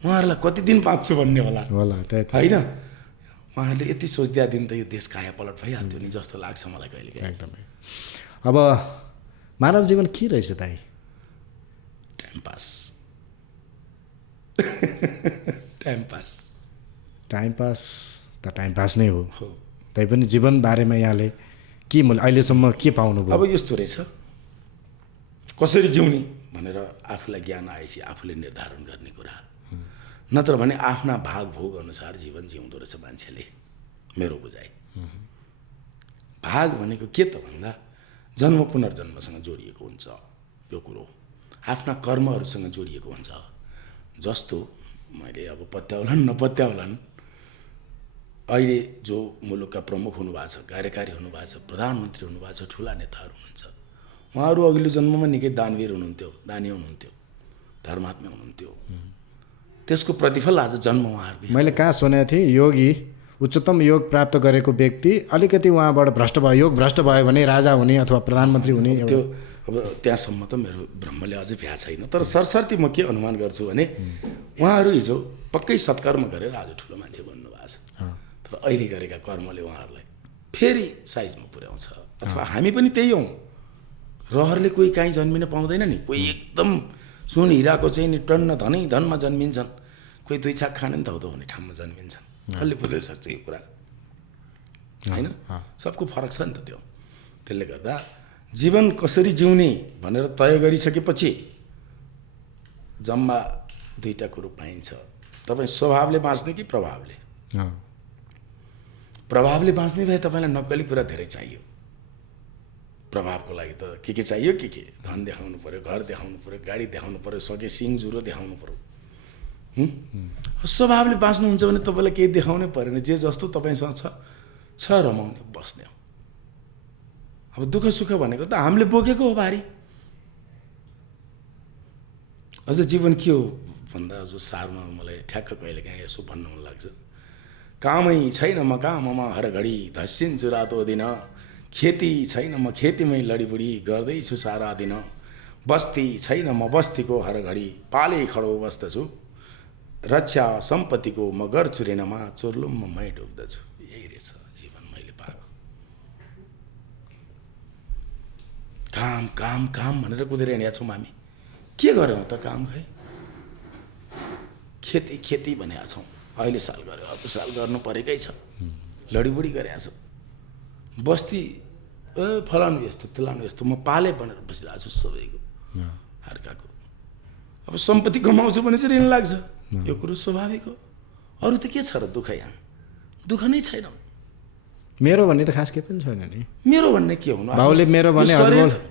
उहाँहरूलाई कति दिन बाँच्छु भन्ने होला होइन। उहाँहरूले यति सोचिदिया दिन त यो देश काया पलट भइहाल्थ्यो नि जस्तो लाग्छ मलाई कहिले काहीँ। एकदमै। अब मानव जीवन के रहेछ दाइ? टाइम पास टाइम पास त टाइम पास नै हो। तैपनि जीवन बारेमा यहाँले के अहिलेसम्म के पाउनुभयो? अब यस्तो रहेछ, कसरी जिउने भनेर आफूलाई ज्ञान आएपछि आफूले निर्धारण गर्ने कुरा, नत्र भने आफ्ना भाग भोग अनुसार जीवन जिउँदो रहेछ मान्छेले, मेरो बुझाइ। भाग भनेको के त भन्दा जन्म पुनर्जन्मसँग जोडिएको हुन्छ यो कुरो, आफ्ना कर्महरूसँग जोडिएको हुन्छ। जस्तो मैले अब पत्याउलान् नपत्याउलान् अहिले जो मुलुकका प्रमुख हुनुभएको छ, कार्यकारी हुनुभएको छ, प्रधानमन्त्री हुनुभएको छ, ठुला नेताहरू हुनुहुन्छ, उहाँहरू अघिल्लो जन्ममा निकै दानवीर हुनुहुन्थ्यो, दानी हुनुहुन्थ्यो, धर्मात्मा हुनुहुन्थ्यो, त्यसको प्रतिफल आज जन्म उहाँहरूको। मैले कहाँ सुनेको थिएँ, योगी उच्चतम योग प्राप्त गरेको व्यक्ति अलिकति उहाँबाट भ्रष्ट भयो, योग भ्रष्ट भयो भने राजा हुने अथवा प्रधानमन्त्री हुने। त्यो अब त्यहाँसम्म त मेरो ब्रह्मले अझै भ्या छैन, तर सरसर्ती म के अनुमान गर्छु भने उहाँहरू हिजो पक्कै सत्कर्म गरेर आज ठुलो मान्छे बन्नुभएको छ, तर अहिले गरेका कर्मले उहाँहरूलाई फेरि साइजमा पुर्याउँछ। अथवा हामी पनि त्यही हौँ, रहरले कोही काहीँ जन्मिन पाउँदैन नि, कोही एकदम सुन हिराको चाहिँ नि टन्न धनै धनमा जन्मिन्छन्, कोही 2 छाक खाने नि धौधो हुने ठाउँमा जन्मिन्छन्। कसले बुझ्न सक्छ यो कुरा होइन? सबको फरक छ नि त त्यो। त्यसले गर्दा जीवन कसरी जिउने भनेर तय गरिसकेपछि जम्मा 2टा कुरो पाइन्छ, तपाईँ स्वभावले बाँच्ने कि प्रभावले। प्रभावले बाँच्ने भए तपाईँलाई नक्कली कुरा धेरै चाहियो। प्रभावको लागि त के चाहियो, के धन देखाउनु पऱ्यो, घर देखाउनु पऱ्यो, गाडी देखाउनु पऱ्यो, सके सिङ जुरो देखाउनु पऱ्यो। स्वभावले बाँच्नुहुन्छ भने तपाईँलाई केही देखाउनै परेन, जे जस्तो तपाईँसँग छ रमाउने बस्ने हो। अब दुःख सुख भनेको त हामीले बोकेको हो भारी। अझ जीवन के हो भन्दा जो सारमा मलाई ठ्याक्क कहिले काहीँ यसो भन्नु मन लाग्छ, कामै छैन म काममा हर घडी धस्सिन्छु रातो दिन, खेती छैन म खेतीमै लडीबुडी गर्दैछु सारा दिन, बस्ती छैन म बस्तीको हर घडी पाले खडो बस्दछु, रक्षा सम्पत्तिको म गर्छु ऋणमा, चोर्लुममा मै डुब्दछु। यही रहेछ जीवन मैले पाएको। काम काम काम भनेर कुदेर हिँडेका छौँ हामी, के गऱ्यौँ त काम? खै खेती खेती भनेका छौँ, अहिले साल गऱ्यो अर्को साल गर्नु परेकै छ, लडीबुडी गरेका छौँ। बस्ती फलानु यस्तो तुलानु यस्तो म पाले भनेर बसिरहेको छु सबैको अर्काको। अब सम्पत्ति कमाउँछु भने चाहिँ ऋण लाग्छ, यो कुरो स्वाभाविक हो। अरू त के छ र दुःख? यहाँ दुःख नै छैन। मेरो भन्ने त खास के पनि छैन नि। मेरो भन्ने के हुनु? बाउले मेरो भने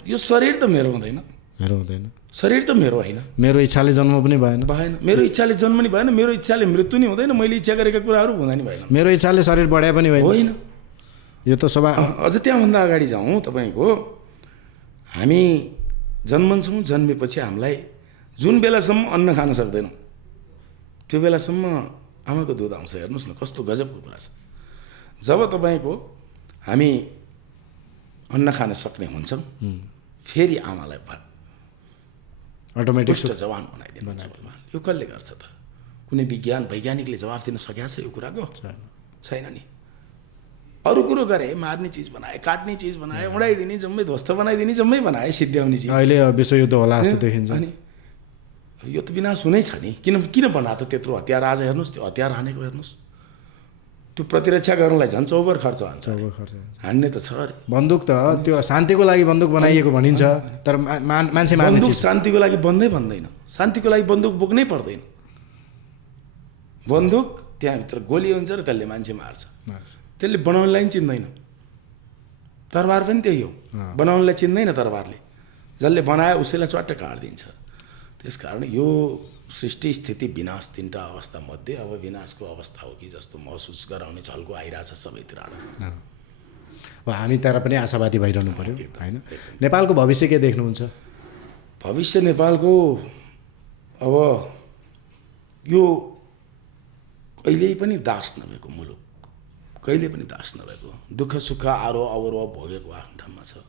यो शरीर त मेरो हुँदैन, शरीर त मेरो होइन, मेरो इच्छाले जन्म पनि भएन, मेरो इच्छाले जन्म नि भएन, मेरो इच्छाले मृत्यु नि हुँदैन, मैले इच्छा गरेका कुराहरू हुँदा नि भएन, मेरो इच्छाले शरीर बढाए पनि होइन। यो त सभा अझ त्यहाँभन्दा अगाडि जाउँ, तपाईँको हामी जन्मन्छौँ, जन्मेपछि हामीलाई जुन बेलासम्म अन्न खान सक्दैनौँ त्यो बेलासम्म आमाको दुध आउँछ। हेर्नुहोस् न कस्तो गजबको कुरा छ। जब तपाईँको हामी अन्न खान सक्ने हुन्छौँ फेरि आमालाई अटोमेटिक पुष्ट जवान बनाइदिनुहुन्छ भगवान्। यो कसले गर्छ त? कुनै वैज्ञानिकले जवाफ दिन सकेको छ यो कुराको? छैन नि। अरू कुरो गरे, मार्ने चिज बनाए, काट्ने चिज बनाए, उडाइदिने, जम्मै ध्वस्त बनाइदिने, जम्मै बनाए, सिद्ध्याउने चिज। अहिले विश्वयुद्ध होला जस्तो देखिन्छ। अनि यो त विनाश हुनै छ नि। किन बनाएको त त्यत्रो हतियार? आज हेर्नुहोस् त्यो हतियार हानेको हेर्नुहोस्, त्यो प्रतिरक्षा गर्नलाई झन् चौबर खर्च हुन्छ। हान्ने त छ अरे। बन्दुक त त्यो शान्तिको लागि बन्दुक बनाइएको भनिन्छ, तर मान्छे मार्ने बन्दुक चिज शान्तिको लागि भन्दैन। शान्तिको लागि बन्दुक बोक्नै पर्दैन। बन्दुक त्यहाँभित्र गोली हुन्छ र त्यसले मान्छे मार्छ। त्यसले बनाउनेलाई पनि चिन्दैन। तरबार पनि त्यही हो, बनाउनेलाई चिन्दैन तरबारले। जसले बनायो उसैलाई च्वाट्ट काटिदिन्छ। त्यसकारण यो सृष्टि स्थिति विनाश तीनटा अवस्था मध्ये अब विनाशको अवस्था हो कि जस्तो महसुस गराउने झल्को आइरहेछ सबैतिर। अब हामी तर पनि आशावादी भइरहनु पर्यो होइन। नेपालको भविष्य के देख्नुहुन्छ? भविष्य नेपालको अब यो कहिल्यै पनि दास नभएको मुलुक, कहिले पनि दास नभएको, दुःख सुख आरोह अवरोह भोगेको आफ्नो ठाउँमा छ।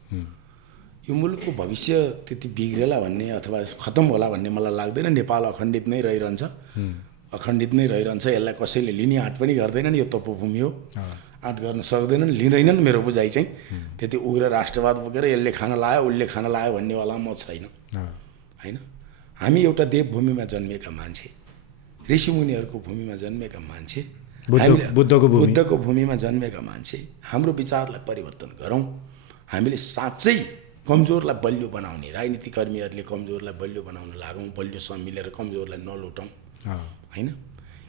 यो मुलुकको भविष्य त्यति बिग्रेला भन्ने अथवा खतम होला भन्ने मलाई लाग्दैन। नेपाल अखण्डित नै रहिरहन्छ, अखण्डित नै रहिरहन्छ। यसलाई कसैले लिने आँट पनि गर्दैनन्। यो तपोभूमि हो, आँट गर्न सक्दैनन्, लिँदैनन्। मेरो बुझाइ चाहिँ त्यति उग्र राष्ट्रवाद बोकेर यसले खान लायो उसले खान लायो भन्नेवाला म छैन होइन। हामी एउटा देवभूमिमा जन्मेका मान्छे, ऋषिमुनिहरूको भूमिमा जन्मेका मान्छे, बुद्धको भूमिमा जन्मेका मान्छे। हाम्रो विचारलाई परिवर्तन गरौँ। हामीले साँच्चै कमजोरलाई बलियो बनाउने, राजनीतिकर्मीहरूले कमजोरलाई बलियो बनाउन लागौँ। बलियो मिलेर कमजोरलाई नलुटौँ होइन।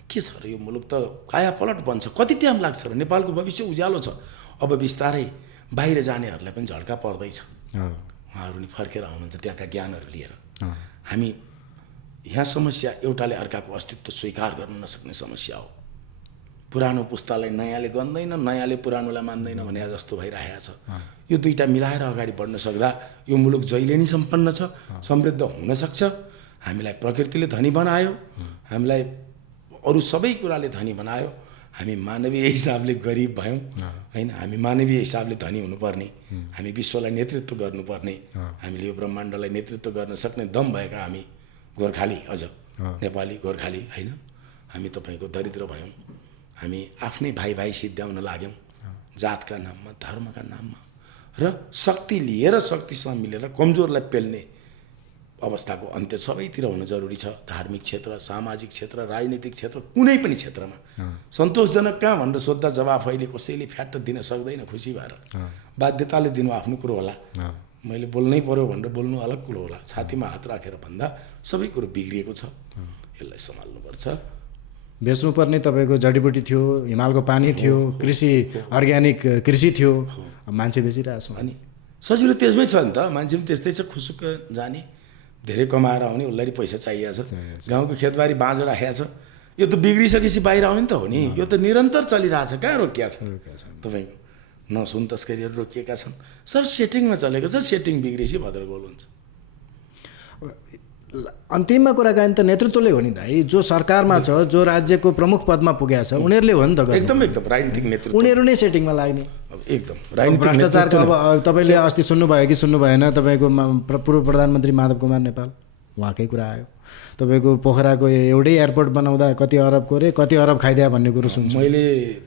के छ र यो मुलुक त कायापलट बन्छ। कति टाइम लाग्छ र? नेपालको भविष्य उज्यालो छ। अब बिस्तारै बाहिर जानेहरूलाई पनि झड्का पर्दैछ। उहाँहरू नि फर्केर आउनुहुन्छ त्यहाँका ज्ञानहरू लिएर। हामी यहाँ समस्या एउटाले अर्काको अस्तित्व स्वीकार गर्न नसक्ने समस्या हो। पुरानो पुस्तालाई नयाँले गन्दैन, नयाँले पुरानोलाई मान्दैन भने जस्तो भइरहेको छ। यो दुईटा मिलाएर अगाडि बढ्न सक्दा यो मुलुक जहिले नै सम्पन्न छ, समृद्ध हुन सक्छ। हामीलाई प्रकृतिले धनी बनायो, हामीलाई अरू सबै कुराले धनी बनायो। हामी मानवीय हिसाबले गरिब भयौँ होइन। हामी मानवीय हिसाबले धनी हुनुपर्ने, हामी विश्वलाई नेतृत्व गर्नुपर्ने, हामीले यो ब्रह्माण्डलाई नेतृत्व गर्न सक्ने दम भएका हामी गोर्खाली, अझ नेपाली गोर्खाली होइन। हामी तपाईँको दरिद्र भयौँ। हामी आफ्नै भाइ सिद्ध्याउन लाग्यौँ जातका नाममा, धर्मका नाममा। र शक्ति लिएर शक्तिसँग मिलेर कमजोरलाई पेल्ने अवस्थाको अन्त्य सबैतिर हुन जरुरी छ। धार्मिक क्षेत्र, सामाजिक क्षेत्र, राजनीतिक क्षेत्र, कुनै पनि क्षेत्रमा। सन्तोषजनक कहाँ भनेर सोद्धा जवाफ अहिले कसैले फ्याट्ट दिन सक्दैन खुसी भएर। बाध्यताले दिनु आफ्नो कुरो होला, मैले बोल्नै पर्यो भनेर बोल्नु अलग कुरो होला। छातीमा हात राखेर भन्दा सबै कुरो बिग्रिएको छ, यसलाई सम्हाल्नुपर्छ। बेच्नुपर्ने तपाईँको जडीबुटी थियो, हिमालको पानी थियो, कृषि अर्ग्यानिक कृषि थियो, मान्छे बेचिरहेको छ। अनि सजिलो त्यसमै छ नि त। मान्छे पनि त्यस्तै छ, खुसुक्क जाने, धेरै कमाएर आउने, उसलाई पैसा चाहिएको छ। गाउँको खेतबारी बाँझो राखेको छ। यो त बिग्रिसकेपछि बाहिर आउने नि त हो नि। यो त निरन्तर चलिरहेछ, कहाँ रोकिया छ तपाईँको? न सुन तस्करीहरू रोकिएका छन्, सब सेटिङमा चलेको छ। सेटिङ बिग्रेपछि भद्रगोल हुन्छ। अन्तिममा कुराकानी त नेतृत्वले हो नि दाइ। जो सरकारमा छ, जो राज्यको प्रमुख पदमा पुगेको छ, उनीहरूले हो नि त। एकदम राजनीतिक नेतृत्व उनीहरू नै सेटिङमा लाग्ने। एकदम राजनीतिक भ्रष्टाचारको अब तपाईँले अस्ति सुन्नुभयो कि सुन्नु भएन, तपाईँको पूर्व प्रधानमन्त्री माधव कुमार नेपाल, उहाँकै कुरा आयो। तपाईँको पोखराको एउटै एयरपोर्ट बनाउँदा कति अरबको रे कति अरब खाइदियो भन्ने कुरो सुन्छु। मैले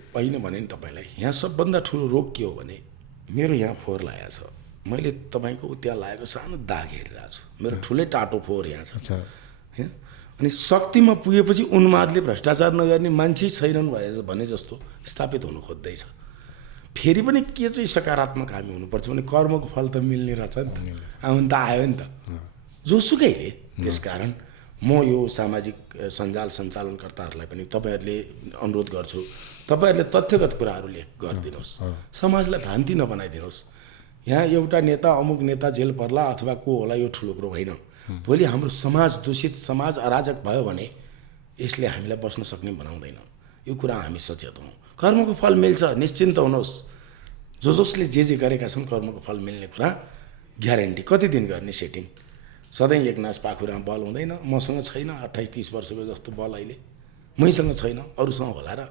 पहिला भने नि तपाईँलाई, यहाँ सबभन्दा ठुलो रोग के हो भने मेरो यहाँ फोहोर लागेको छ। मैले तपाईँको त्यहाँ लागेको सानो दाग हेरिरहेको छु। मेरो ठुलै टाटो फोहोर यहाँ छ होइन। अनि शक्तिमा पुगेपछि उन्मादले भ्रष्टाचार नगर्ने मान्छे छैनन् भने जस्तो स्थापित हुनु खोज्दैछ। फेरि पनि के चाहिँ सकारात्मक हामी हुनुपर्छ भने कर्मको फल त मिल्ने रहेछ नि त। आउनु त आयो नि त जोसुकैले। त्यसकारण म यो सामाजिक सञ्जाल सञ्चालनकर्ताहरूलाई पनि तपाईँहरूले अनुरोध गर्छु, तपाईँहरूले तथ्यगत कुराहरू गरिदिनुहोस्, समाजलाई भ्रान्ति नबनाइदिनुहोस्। यहाँ एउटा नेता अमुक नेता जेल पर्ला अथवा को होला यो ठुलो कुरो होइन। भोलि हाम्रो समाज दूषित, समाज अराजक भयो भने यसले हामीलाई बस्न सक्ने बनाउँदैन। यो कुरा हामी सचेत हौँ। कर्मको फल मिल्छ, निश्चिन्त हुनुहोस्। जसले जे गरेका छन् कर्मको फल मिल्ने कुरा ग्यारेन्टी। कति दिन गर्ने सेटिङ? सधैँ एकनास पाखुरामा बल हुँदैन। मसँग छैन 28-30 वर्षको जस्तो बल अहिले मैसँग छैन, अरूसँग होला र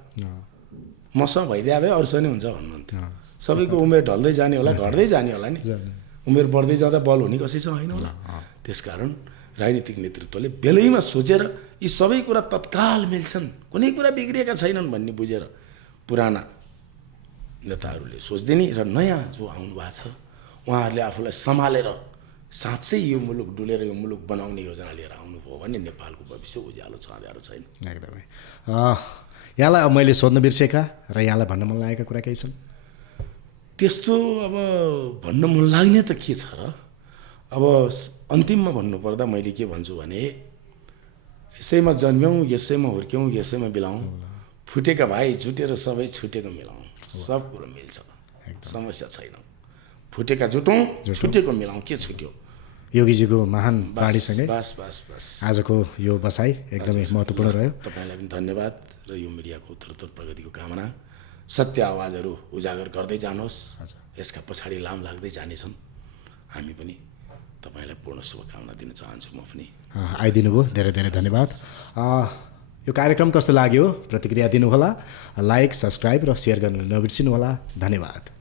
मसँग भइदिए भए अरूसँग नै हुन्छ भन्नुहुन्थ्यो। सबैको उमेर ढल्दै जाने होला, घट्दै जाने होला नि, उमेर बढ्दै जाँदा बल हुने कसैसँग होइन होला। त्यसकारण राजनीतिक नेतृत्वले बेलैमा सोचेर यी सबै कुरा तत्काल मिल्छन्, कुनै कुरा बिग्रिएका छैनन् भन्ने बुझेर पुराना नेताहरूले सोच्दिने र नयाँ जो आउनु भएको छ उहाँहरूले आफूलाई सम्हालेर साँच्चै यो मुलुक डुलेर यो मुलुक बनाउने योजना लिएर आउनुभयो भने नेपालको भविष्य उज्यालो छ, अँध्यारो छैन। एकदमै। यहाँलाई अब मैले सोध्न बिर्सेका र यहाँलाई भन्न मन लागेका कुरा केही छन्? त्यस्तो अब भन्न मन लाग्ने त के छ र, अब अन्तिममा भन्नुपर्दा मैले के भन्छु भने यसैमा जन्म्यौँ, यसैमा हुर्क्यौँ, यसैमा बिलाउँ, फुटेका भाइ छुटेर सबै छुटेको मिलाउँ, सब कुरो मिल्छ, समस्या छैन। फुटेका जुटौँ, छुटेको मिलाउँ, के छुट्यो? योगीजीको महान बाणीसँगै बस बस बस आजको यो बसाइ एकदमै महत्त्वपूर्ण रह्यो। तपाईँलाई पनि धन्यवाद र यो मिडियाको उत्तरोत्तर प्रगतिको कामना। सत्य आवाजहरू उजागर गर्दै जानुहोस्, यसका पछाडि लाम लाग्दै जानेछन्। हामी पनि तपाईँलाई पूर्ण शुभकामना दिन चाहन्छु। म पनि आइदिनु भयो, धेरै धेरै धन्यवाद। यो कार्यक्रम कस्तो लाग्यो प्रतिक्रिया दिनुहोला, लाइक सब्सक्राइब र सेयर गर्न नबिर्सिनुहोला। धन्यवाद।